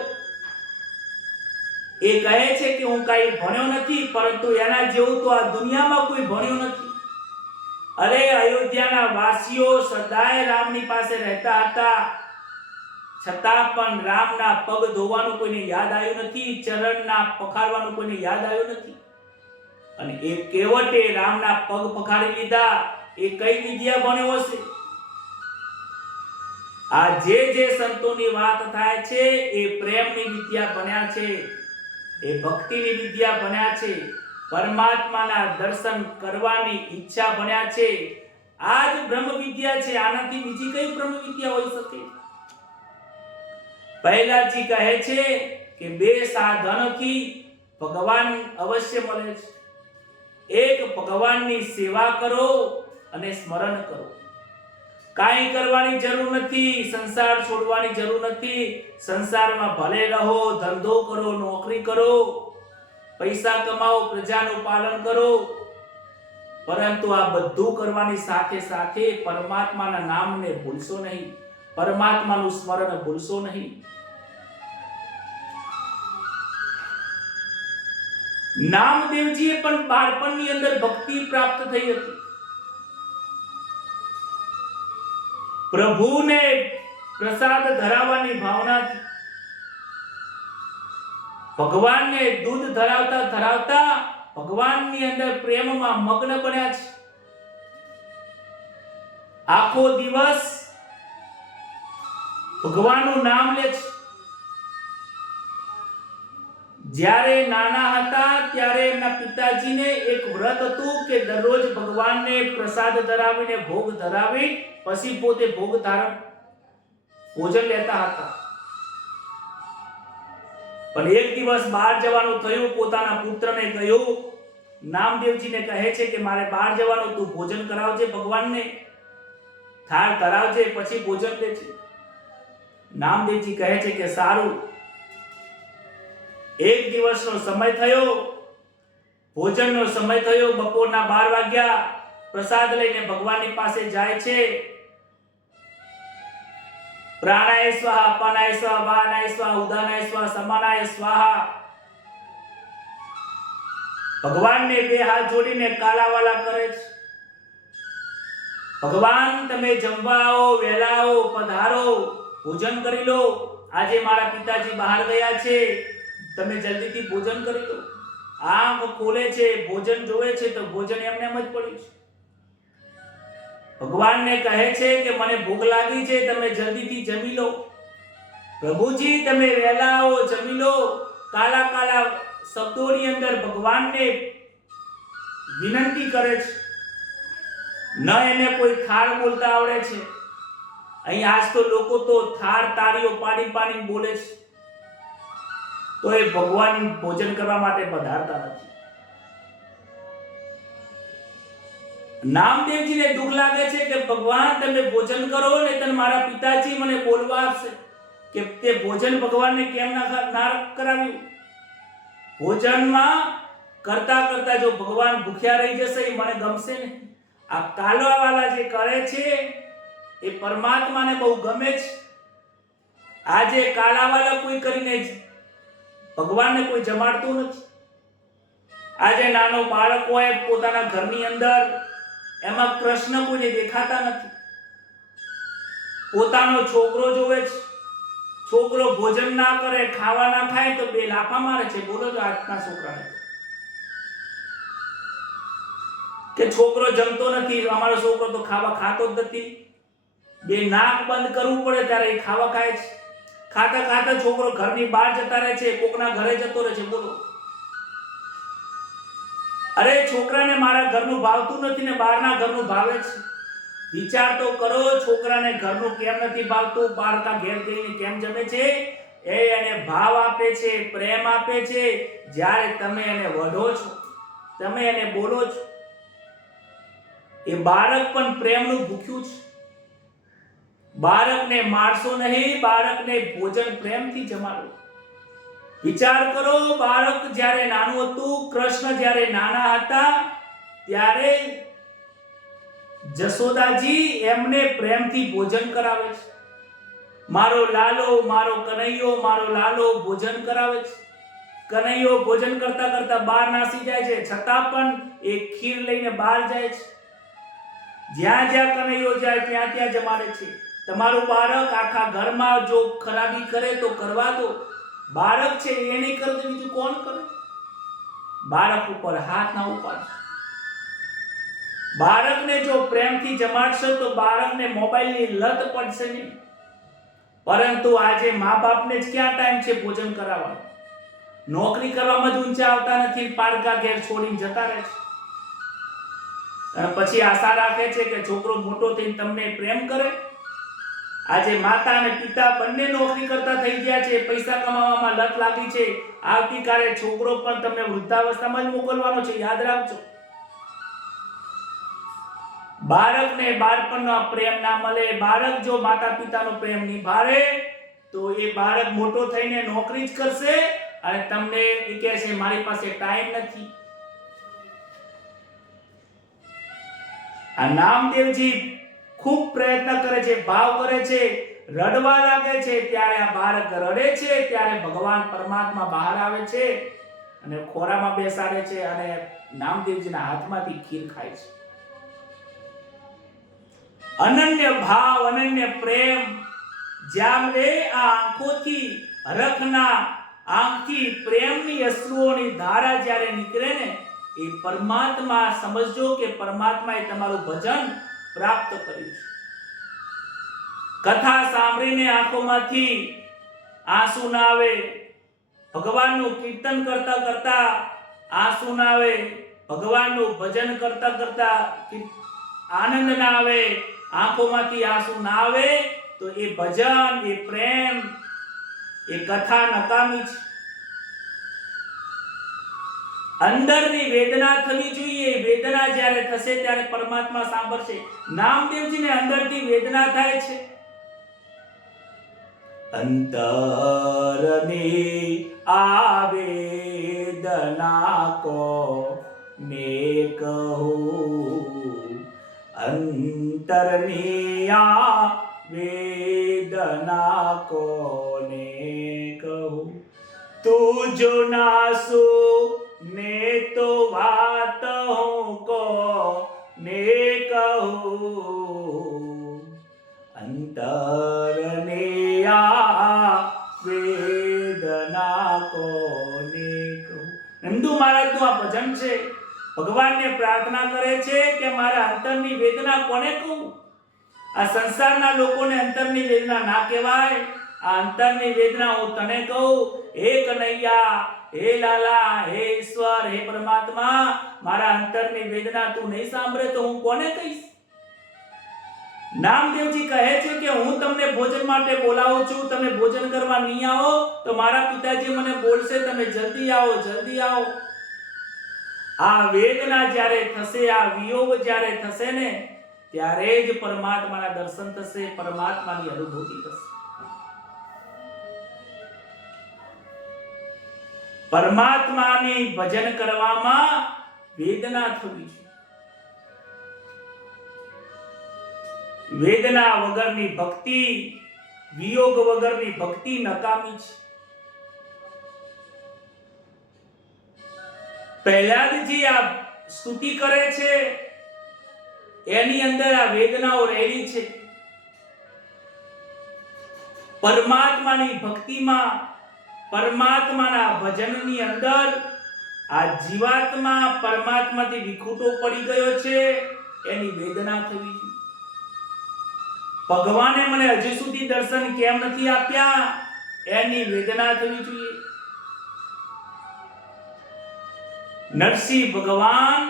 એ કહે છે કે હું કાંઈ ભણ્યો નથી, પરંતુ એના જેવું તો આ દુનિયામાં કોઈ ભણ્યો નથી. અરે અયોધ્યાના વાસીઓ સદાય રામની પાસે રહેતા હતા, છતાં પણ રામના પગ ધોવાનું કોઈને યાદ આવ્યું નથી, ચરણના પખારવાનું કોઈને યાદ આવ્યું નથી. અને એ કેવટે રામના પગ પખારી લીધા. એ કઈ વિદ્યા ભણ્યો હશે? આ જે સંતોની વાત થાય છે એ પ્રેમની વિદ્યા ભણ્યા છે, એ ભક્તિની વિદ્યા ભણ્યા છે, પરમાત્માના દર્શન કરવાની ઈચ્છા ભણ્યા છે. આ જ બ્રહ્મ વિદ્યા છે. આનાથી બીજી કઈ બ્રહ્મ વિદ્યા હોઈ શકે? પ્રહલાદજી કહે છે કે બે સાધનોથી ભગવાન અવશ્ય મળે છે. એક ભગવાનની સેવા કરો અને સ્મરણ કરો. કાંઈ કરવાની જરૂર નથી, સંસાર છોડવાની જરૂર નથી. સંસારમાં ભલે રહો, ધંધો કરો, નોકરી કરો, પૈસા કમાઓ, પ્રજાનું પાલન કરો, પરંતુ આ બધું કરવાની સાથે સાથે પરમાત્માના નામને ભૂલશો નહીં, પરમાત્માનું સ્મરણ ભૂલશો નહીં. નામદેવજીએ પણ બાળપણની અંદર ભક્તિ પ્રાપ્ત થઈ હતી. પ્રભુને પ્રસાદ ધરાવવાની ભાવનાથી ભગવાનને દૂધ ધરાવતા ધરાવતા ભગવાનની અંદર પ્રેમમાં મગ્ન બન્યા છે. આખો દિવસ ભગવાનનું નામ લે છે. જ્યારે નાના હતા ત્યારે એમના પિતાજીને એક વ્રત હતું કે દરરોજ ભગવાનને પ્રસાદ ધરાવીને ભોગ ધરાવી પછી પોતે ભોગ ધારણ ભોજન લેતા હતા. પણ એક દિવસ બહાર જવાનું થયું. પોતાના પુત્રને કહ્યું, નામદેવજીને કહે છે કે મારે બહાર જવાનું, તું ભોજન કરાવજે, ભગવાનને થાળ ધરાવજે, પછી ભોજન લેજે. નામદેવજી કહે છે કે સારું. એક દિવસનો સમય થયો, ભોજનનો સમય થયો, બપોરના 12 વાગ્યા. પ્રસાદ લઈને ભગવાનની પાસે જાય છે. પ્રાણાય સ્વાહા, અપાનાય સ્વાહા, વાનાય સ્વાહા, ઉદાનાય સ્વાહા, સમાનાય સ્વાહા. ભગવાનને બે હાથ જોડીને કાલાવાલા કરે છે. ભગવાન તમે જમવા આવો, વહેલા આવો, પધારો, ભોજન કરી લો. આજે મારા પિતાજી બહાર ગયા છે, તમે જલ્દીથી ભોજન કરી લો. આંખ ખોલે છે, ભોજન જોવે છે તો ભોજન એમને એમ જ પડ્યું છે. ભગવાનને કહે છે કે મને ભૂખ લાગી છે, તમે જલ્દીથી જમી લો. પ્રભુજી તમે વહેલા આવો, જમી લો. કાલા કાલા શબ્દોની અંદર ભગવાનને વિનંતી કરે છે. ન એને કોઈ થાળ બોલતા આવડે છે. અહીં આજ તો લોકો તો થાળ તાળીઓ પાડી પાડી બોલે છે, તો એ ભગવાન ભોજન કરવા માટે પધારતા નથી. નામદેવજીને દુઃખ લાગે છે કે ભગવાન તમે ભોજન કરો ને તને મારા પિતાજી મને બોલવા આપશે કે તે ભોજન ભગવાનને કેમ ના કરાવ્યું. ભોજનમાં કરતા કરતા જો ભગવાન ભૂખ્યા રહી જશે એ મને ગમશે ને. આ કાલવાવાલા જે કરે છે એ પરમાત્માને બહુ ગમે છે. આજે કાલાવાલા કોઈ કરીને ભગવાનને કોઈ જમાડતું નથી. આજે નાનો બાળક હોય પોતાના ઘરની અંદર, એમાં કૃષ્ણ કોઈને દેખાતા નથી. પોતાનો છોકરો જોવે છે, છોકરો ભોજન ના કરે, ખાવા ના ખાય તો બે લાફા મારે છે. બોલો તો આજના છોકરાને કે છોકરો જમતો નથી, અમારો છોકરો તો ખાવા ખાતો જ નથી. બે નાક બંધ કરવું પડે ત્યારે એ ખાવા ખાય છે. ખાતા ખાતા છોકરો ઘરની બહાર જતા રહે છે, કોકના ઘરે જતો રહે છે. બોલો, અરે છોકરાને મારા ઘરનું ભાવતું નથી ને બહારના ઘરનું ભાવે છે. વિચાર તો કરો, છોકરાને ઘરનું કેમ નથી ભાવતું, બહારના ઘેર જઈને કેમ જમે છે. એ એને ભાવ આપે છે, પ્રેમ આપે છે. જ્યારે તમે એને વઢો છો, તમે એને બોલો છો, એ બાળક પણ પ્રેમનું ભૂખ્યું છે. બાળકને મારશો નહીં, બાળકને ભોજન પ્રેમથી જમાડો. વિચાર કરો, બાળક જ્યારે નાનું હતું, કૃષ્ણ જ્યારે નાના હતા ત્યારે જશોદાજી એમને પ્રેમથી ભોજન કરાવે છે. મારો લાલો, મારો કનૈયો, મારો લાલો ભોજન કરાવે છે. કનૈયો ભોજન કરતા કરતા બહાર નાસી જાય છે, છતાં પણ એ ખીર લઈને બહાર જાય છે. જ્યાં જ્યાં કનૈયો જાય ત્યાં ત્યાં જમાડે છે. તમારું બાળક આખા ઘરમાં જો ખરાબી કરે તો કરવા દો. બાળક છે એ નહીં કરે તો બીજું કોણ કરે? બાળક ઉપર હાથ ના ઉપાડશો. બાળકને જો પ્રેમથી જમાડશો તો બાળકને મોબાઈલની લત પડશે નહીં. પરંતુ આજે મા બાપને જ ક્યાં ટાઈમ છે ભોજન કરાવવાનો? નોકરી કરવામાં જ ઊંચા આવતા નથી, પારકા ઘેર છોડીને જતા રહે છે. અને પછી આશા રાખે છે કે છોકરો મોટો થઈને તમને પ્રેમ કરે. આજે માતા અને પિતા બંને નોકરી કરતા થઈ ગયા છે, પૈસા કમાવામાં લત લાગી છે. આવતીકાલે છોકરો પણ તમને વૃદ્ધાવસ્થામાં જ મોકલવાનો છે, યાદ રાખજો. બાળકને બાળપણનો પ્રેમ ના મળે, બાળક જો માતા પિતાનો પ્રેમ નિભાવે તો એ બાળક મોટો થઈને નોકરી જ કરશે અને તમને એ કહે છે મારી પાસે ટાઈમ નથી. આ નામદેવજી ખૂબ પ્રયત્ન કરે છે, ભાવ કરે છે, રડવા લાગે છે. ત્યારે આ બાળક રડે છે ત્યારે ભગવાન પરમાત્મા બહાર આવે છે અને ખોરામાં બેસાડે છે અને નામદેવજીના હાથમાંથી ખીર ખાય છે. અનન્ય ભાવ, અનન્ય પ્રેમ. જ્યાં આ આંખોથી હરખના આંખથી પ્રેમની અશ્રુઓની ધારા જ્યારે નીકળે ને, એ પરમાત્મા સમજજો કે પરમાત્માએ તમારું ભજન પ્રાપ્ત કર્યું છે. કથા સાંભળીને આંખોમાંથી આંસુ ના આવે, ભગવાનનું કીર્તન કરતા કરતા આંસુ ના આવે, ભગવાનનું ભજન કરતા કરતા આનંદ ના આવે, આંખોમાંથી આંસુ ના આવે તો એ ભજન, એ પ્રેમ, એ કથા નકામી છે. અંદરની વેદના થવી જોઈએ. વેદના જ્યારે થશે ત્યારે પરમાત્મા સાંભળશે. નામદેવજીને અંદરથી વેદના થાય છે. અંતરની આ વેદના કો ને કહું, અંતરની આ વેદના કોને કહું. તું જો નાસુ ને તો વાત હું કો ને કહું, અંતરની આ વેદના કોને કહું. નંદુ મહારાજનું આ ભજન છે. ભગવાનને પ્રાર્થના કરે છે કે મારા અંતરની વેદના કોને કહું? આ સંસારના લોકોને અંતરની વેદના ના કહેવાય. આ અંતરની વેદના હું તને કહું. હે કનૈયા, હે લાલા, હે ઈશ્વર, હે પરમાત્મા, મારા અંતરની વેદના તું નહીં સાંભળે તો હું કોને કહીશ? નામદેવજી કહે છે કે હું તમને ભોજન માટે બોલાવું છું, તમે ભોજન કરવા નહીં આવો તો મારા પિતાજી મને બોલશે તમે જલ્દી આવો, જલ્દી આવો. આ વેદના જ્યારે થશે, આ વિયોગ જ્યારે થશે ને, ત્યારે જ પરમાત્માના દર્શન થશે, પરમાત્માની અનુભૂતિ થશે. પરમાત્માની ભજન કરવામાં વેદના થવી છે. વેદના વગરની ભક્તિ, વિયોગ વગરની ભક્તિ નકામી છે. પ્રહલાદજી આ સ્તુતિ કરે છે, એની અંદર આ વેદનાઓ રહેલી છે. પરમાત્માની ભક્તિમાં, પરમાત્માના ભજનની અંદર આ જીવાત્મા પરમાત્માથી વિખૂટો પડી ગયો છે, એની વેદના થવી જોઈએ. ભગવાને મને હજી સુધી દર્શન કેમ નથી આપ્યા, એની વેદના થવી જોઈએ. નરસિંહ ભગવાન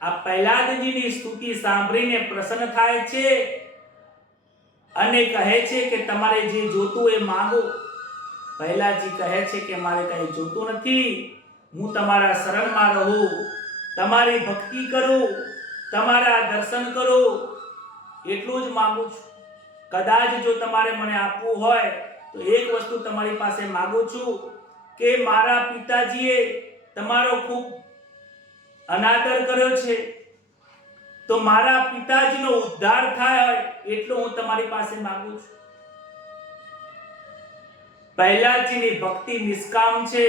આ પ્રહલાદજીની સ્તુતિ સાંભળીને પ્રસન્ન થાય છે અને કહે છે કે તમારે જે જોતું એ માંગો. પ્રહલાદજી કહે છે કે મારે કંઈ જોતું નથી, હું તમારા શરણમાં રહું, તમારી ભક્તિ કરું, તમારા દર્શન કરું, એટલું જ માંગુ છું. કદાચ જો તમારે મને આપવું હોય તો એક વસ્તુ તમારી પાસે માંગુ છું કે મારા પિતાજીએ તમારો ખૂબ અનાદર કર્યો છે, તો મારા પિતાજીનો ઉદ્ધાર થાય એટલું હું તમારી પાસે માંગુ છું. પ્રહલાદજીની ભક્તિ નિષ્કામ છે,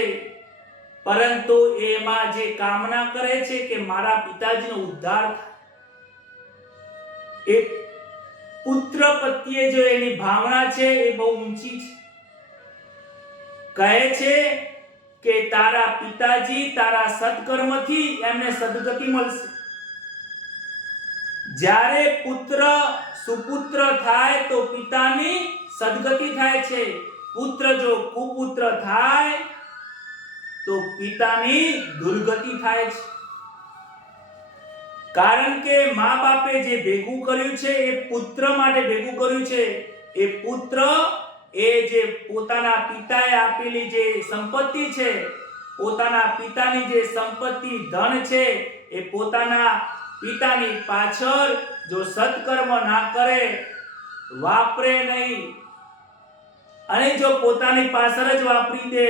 પરંતુ એમાં જે કામના કરે છે કે મારા પિતાજીનો ઉદ્ધાર થાય, એ પુત્ર પ્રત્યે જો એની ભાવના છે એ બહુ ઊંચી છે. કહે છે કે તારા પિતાજી તારા સત્કર્મથી એમને સદગતિ મળશે. જ્યારે પુત્ર સુપુત્ર થાય તો પિતાની સદગતિ થાય છે. પુત્ર જો કુપુત્ર થાય તો પિતાની દુર્ગતિ થાય છે. કારણ કે મા બાપે જે ભેગું કર્યું છે એ પુત્ર માટે ભેગું કર્યું છે. એ પુત્ર એ જે પોતાના પિતાએ આપેલી જે સંપત્તિ છે, પોતાના પિતાની જે સંપત્તિ ધન છે, એ પોતાના પિતાની પાછળ જો સત્કર્મ ના કરે, વાપરે નહીં, અને જો પોતાની પાછળ જ વાપરી દે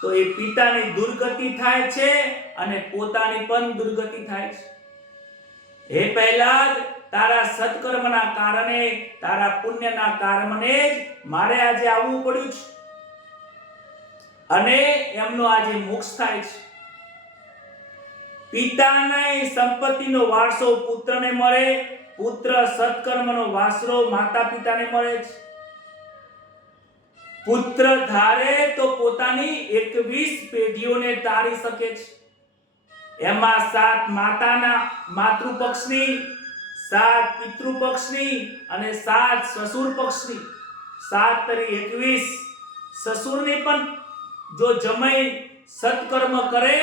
તો એ પિતાની દુર્ગતિ થાય છે અને પોતાની પણ દુર્ગતિ થાય છે. હે પ્રહલાદ, તારા સત્કર્મના કારણે, તારા પુણ્યના કારણે જ મારે આજે આવવું પડ્યું છે અને એમનો આજે મોક્ષ થાય છે. પિતાની સંપત્તિનો વારસો પુત્રને મળે, પુત્ર સત્કર્મનો વારસો માતા પિતાને મળે છે. પુત્ર ધારે તો પોતાની 21 પેઢીઓને તારી શકે છે. એમાં 7 માતાના માતૃપક્ષની, 7 પિતૃપક્ષની અને 7 સસુર પક્ષની. 7 તરી 21. સસુરની પણ જો જમાઈ સત્કર્મ કરે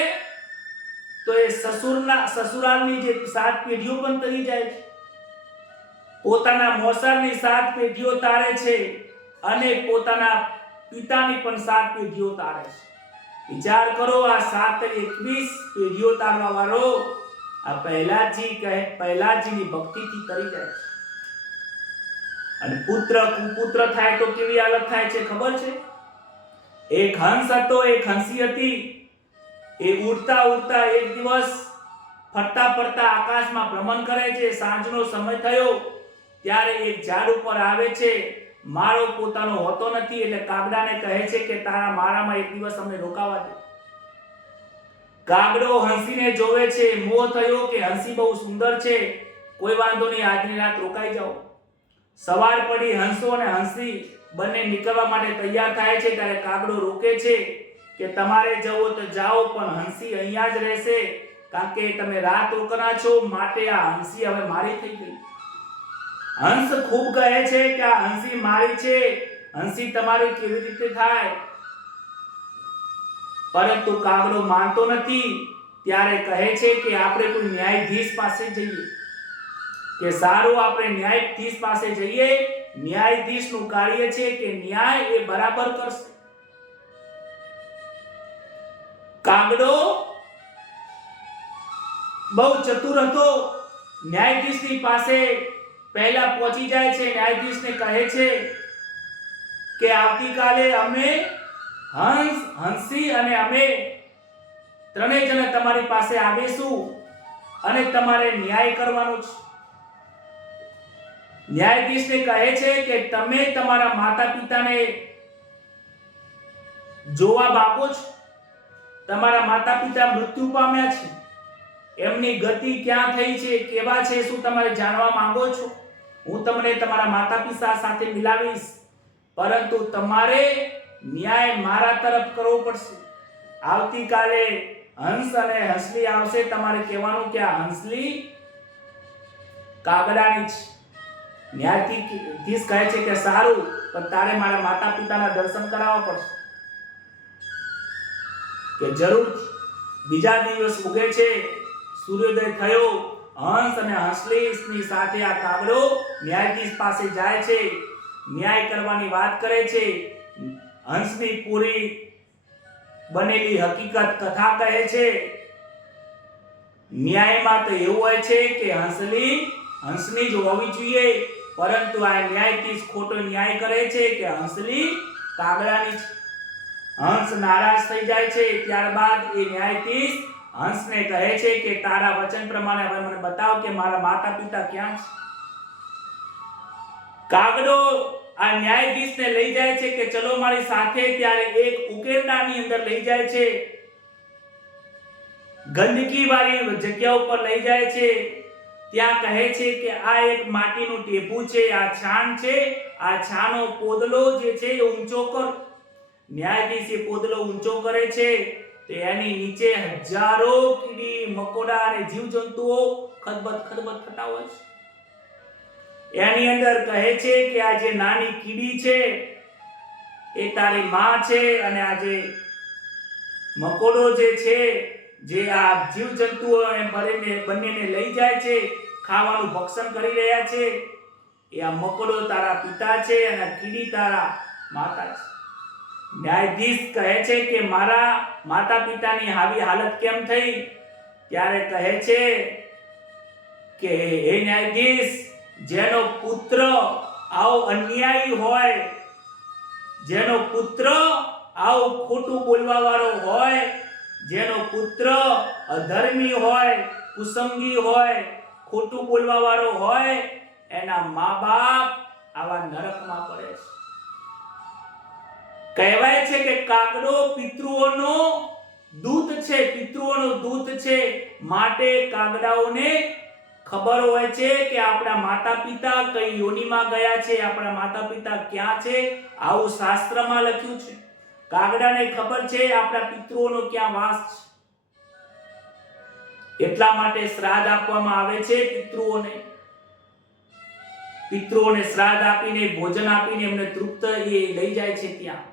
તો એ સસુરાલની જે 7 પેઢીઓ પણ તરી જાય છે. પોતાના મોસાળની 7 પેઢીઓ તારે છે અને પોતાના પિતાની પણ 7 પેઢીઓ તારે છે. વિચાર કરો, આ 7 તરી 21 પેઢીઓ તારવા વાળો આ પ્રહલાદજીની ભક્તિથી તરી જાય છે. અને પુત્ર કુપુત્ર થાય તો કેવી હાલત થાય છે ખબર છે? એક હંસ હતો, એક હંસી હતી. એ ઉડતા ઉડતા એક દિવસ ફરતા ફરતા આકાશમાં ભ્રમણ કરે છે. સાંજનો સમય થયો ત્યારે એક ઝાડ ઉપર આવે છે. મારો પોતાનો હોતો નથી એટલે કાગડાને કહે છે કે તારા મારામાં એક દિવસ અમને રોકાવા દે. કાગડો હંસીને જોવે છે, મોહ થયો કે હંસી બહુ સુંદર છે, કોઈ વાંધો નહીં, આજની રાત રોકાઈ જાઓ. સવાર પડી, હંસો અને હંસી બંને નીકળવા માટે તૈયાર થાય છે ત્યારે કાગડો રોકે છે કે તમારે જવો તો જાઓ, પણ હંસી અહીંયા જ રહેશે, કારણ કે તમે રાત રોકના છો, માટે આ હંસી હવે મારી થઈ ગઈ. હંસ ખૂબ કહે છે કે આ હંસી મારી છે, હંસી તમારી કેવી રીતે થાય? પરંતુ કાગડો માનતો નથી. ત્યારે કહે છે કે આપણે કોઈ ન્યાયાધીશ પાસે જઈએ, કે સારું આપણે ન્યાયાધીશ પાસે જઈએ. ન્યાયાધીશનું કાર્ય છે કે ન્યાય એ બરાબર કરશે. કાગડો બહુ ચતુર હતો. ન્યાયાધીશની પાસે પહેલા પહોંચી જાય છે. ન્યાયાધીશને કહે છે કે આવતીકાલે અમે હંસી અને અમે ત્રણેય જણ તમારી પાસે આવીશું અને તમારે ન્યાય કરવાનો છે. ન્યાયાધીશને કહે છે કે તમે તમારા માતા પિતાને જોવા માંગો છો. તમારા માતા પિતા મૃત્યુ પામ્યા છે. એમની ગતિ ક્યાં થઈ છે, કેવા છે, શું તમારે જાણવા માંગો છો? હું તમને તમારા માતા પિતા સાથે મિલાવીશ, પરંતુ તમારે ન્યાય મારા તરફ કરવો પડશે. આવતીકાલે હંસ અને હંસલી આવશે. તમારે કહેવાનું કે આ હંસલી કાગડાની છે. ન્યાયાધીશ કહે છે કે સારું, પણ તારે મારા માતા પિતાના દર્શન કરાવવા પડશે. કે જરૂર. બીજા દિવસ ઉગે છે, સૂર્યોદય થયો. હંસ અને હંસલીની સાથે આ કાગડો ન્યાયાધીશ પાસે જાય છે, ન્યાય કરવાની વાત કરે છે. હંસની પૂરી બનેલી હકીકત કથા કહે છે. ન્યાયમાં તો એવું હોય છે કે હંસની જ હોવી જોઈએ, પરંતુ આ ન્યાયાધીશ ખોટો ન્યાય કરે છે કે હંસલી કાગડાની છે. હંસ નારાજ થઈ જાય છે. ત્યારબાદ એ ન્યાયાધીશ હંસને કહે છે કે તારા વચન પ્રમાણે હવે મને બતાવ કે મારા માતા પિતા ક્યાં છે. કાગડો આ ન્યાયાધીશને લઈ જાય છે કે ચલો મારી સાથે. ત્યારે એક ઉકેરડાની અંદર લઈ જાય છે, ગંદકી વાળી જગ્યા ઉપર લઈ જાય છે. ત્યાં કહે છે કે આ એક માટીનું ટેપું છે, આ છાણ છે, આ છાનો પોદલો જે છે એ ઊંચો કર. ન્યાયાધીશ એ પોદલો ઊંચો કરે છે તો એની નીચે હજારો કીડી મકોડા અને જીવજંતુઓ ખદબદ થતા હોય છે. એની અંદર કહે છે કે આ જે નાની કીડી છે એ તારી માં છે, અને આ જે મકોડો જે છે, જે આ જીવજંતુઓ બંનેને લઈ જાય છે, ખાવાનું ભક્ષણ કરી રહ્યા છે, એ આ મકોડો તારા પિતા છે અને આ કીડી તારા માતા છે. ન્યાયાધીશ કહે છે કે મારા માતા પિતાની આવી હાલત કેમ થઈ? ત્યારે કહે છે કે હે ન્યાયાધીશ, જેનો પુત્ર આવો અન્યાયી હોય, જેનો પુત્ર આવો ખોટું બોલવા વાળો હોય, જેનો પુત્ર અધર્મી હોય, કુસંગી હોય, ખોટું બોલવા વાળો હોય, એના મા-બાપ આવા નરકમાં પડે છે. કહેવાય છે કે કાગડો પિતૃઓનો દૂત છે, પિતૃઓનો દૂત છે. માટે કાગડાઓને ખબર હોય છે કે આપણા માતા પિતા કઈ યોનિમાં ગયા છે, આપણા માતા પિતા ક્યાં છે. આવું શાસ્ત્રમાં લખ્યું છે. કાગડાને ખબર છે આપણા પિતૃઓનો ક્યાં વાસ છે. એટલા માટે શ્રાદ્ધ આપવામાં આવે છે પિતૃઓને. પિતૃઓને શ્રાદ્ધ આપીને, ભોજન આપીને એમને તૃપ્ત એ લઈ જાય છે. ત્યાં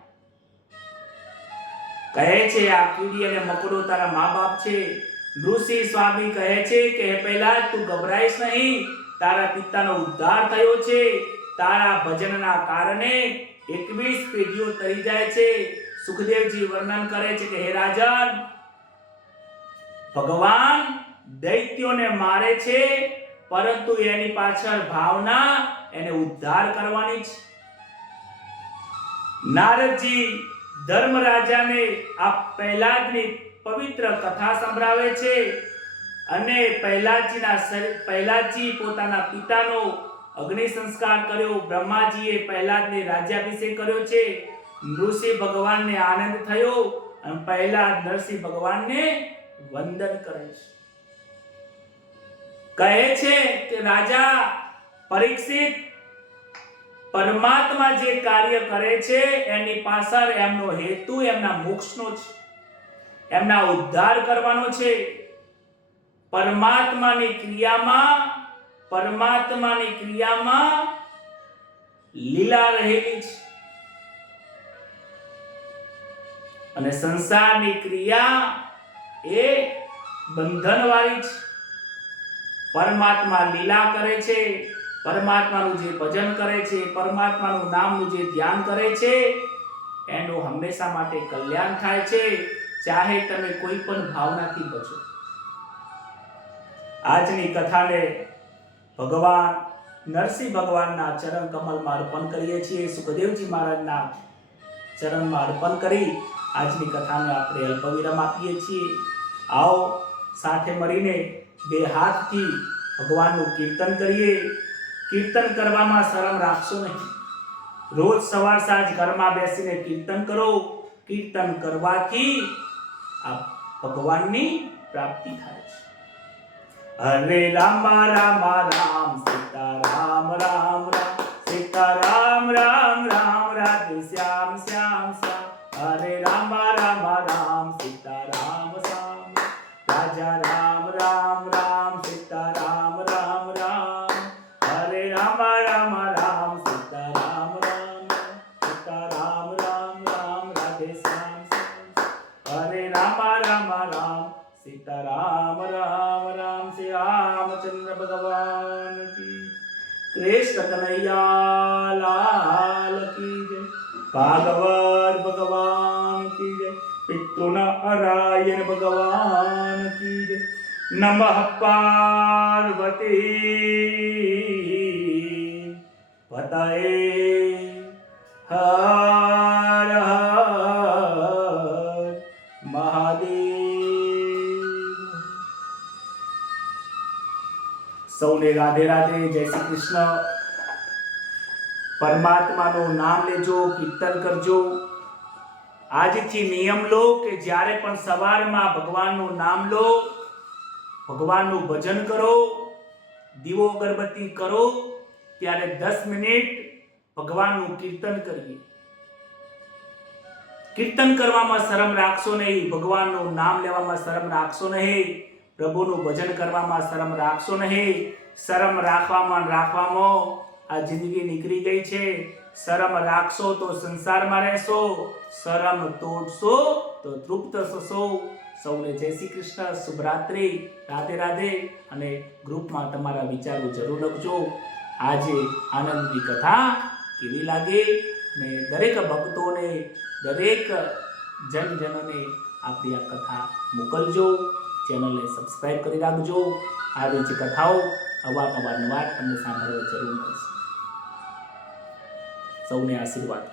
કહે છે આ કીડી અને મકોડો તારા મા-બાપ છે. ઋષિ સ્વામી કહે છે કે પહેલા તું ગભરાઈશ નહીં, તારા પિતાનો ઉદ્ધાર થયો છે. તારા ભજનના કારણે 21 પેઢીઓ તરી જાય છે. સુખદેવજી વર્ણન કરે છે કે હે રાજન, ભગવાન દૈત્યોને મારે છે, પરંતુ એની પાછળ ભાવના એને ઉદ્ધાર કરવાની છે. નારદજી ધર્મરાજાને આ પ્રહલાદની પવિત્ર કથા સંભળાવે છે અને પ્રહલાદજી પોતાના પિતાનો અગ્નિ સંસ્કાર કર્યો. બ્રહ્માજીએ પ્રહલાદને રાજ્યાભિષેક કર્યો છે. ઋષિ ભગવાનને આનંદ થયો અને પ્રહલાદ નરસિંહ ભગવાનને વંદન કરે છે. કહે છે કે રાજા પરીક્ષિત, પરમાત્મા જે કાર્ય કરે છે એની પાછળ એમનો હેતુ એમના મોક્ષનો છે, એમના ઉદ્ધાર કરવાનો છે. પરમાત્માની ક્રિયામાં લીલા રહેલી છે અને સંસારની ક્રિયા એ બંધનવાળી છે. પરમાત્મા લીલા કરે છે, પરમાત્માનું જે ભજન કરે છે, પરમાત્માનું નામનું જે ધ્યાન કરે છે, એનું હંમેશા માટે કલ્યાણ થાય છે. ચાહે તમે કોઈ પણ ભાવનાથી બચો. આજની કથાને ભગવાન નરસિંહ ભગવાનના ચરણ કમલમાં અર્પણ કરીએ છીએ. સુખદેવજી મહારાજના ચરણમાં અર્પણ કરી આજની કથાને આપણે અલ્પવિરામ આપીએ છીએ. આવો સાથે મળીને બે હાથથી ભગવાનનું કીર્તન કરીએ. કીર્તન કરવામાં શરમ રાખશો નહીં. રોજ સવાર સાંજ ઘરમાં બેસીને કીર્તન કરો. કીર્તન કરવાથી આ ભગવાનની પ્રાપ્તિ થાય છે. હરે રામ રામ રામ સીતા રામ રામ રામ સીતા રામ રામ રામ રાધે શ્યામ શ્યામ શ્યામ. હરે રામ રામ રામ સીતા રામ શ્યામ રાજા રામ રામ રામ સીતા રામ રામ રામ. હરે રામ રામ રામ સીતા રામ રામ સીતા રામ રામ રામ રાધે શ્યામ શ્યામ. હરે રામ રામ રામ સીતા રામ રામ રામ. શ્રી રામચંદ્ર ભગવાન કી કૃષ્ણ કનૈયા લાલ કી જય. ભાગવત ભગવાન કી જય. પિતૃનારાયણ ભગવાન કી જય. નમઃ પાર્વતી પતયે હર હર મહાદેવ. સૌને રાધે રાધે. જય શ્રી કૃષ્ણ. પરમાત્માનું નામ લેજો, કીર્તન કરજો. આજથી નિયમ લો કે જ્યારે પણ સવારમાં ભગવાનનું નામ લો, ભગવાનનું ભજન કરો, દીવો અગરબત્તી કરો, ત્યારે 10 મિનિટ ભગવાનનું કીર્તન કરીએ. કીર્તન કરવામાં શરમ રાખશો નહીં. ભગવાનનું નામ લેવામાં શરમ રાખશો નહીં. પ્રભુનું ભજન કરવામાં શરમ રાખશો નહીં. શરમ રાખવામાં આ જિંદગી નીકળી ગઈ છે. શરમ રાખશો તો સંસારમાં રહેશો, શરમ તોડશો તો તૃપ્ત થશો. સૌને જય શ્રી કૃષ્ણ. શુભરાત્રિ. રાધે રાધે. અને ગ્રુપમાં તમારા વિચારો જરૂર લખજો. આજે આનંદની કથા કેવી લાગે અને દરેક ભક્તોને, દરેક જનજનોને આપણી આ કથા મોકલજો. ચેનલને સબસ્ક્રાઇબ કરી રાખજો. આવી જ કથાઓ અવારનવાર તમને સાંભળવા જરૂર મળશે. સૌને આશીર્વાદ.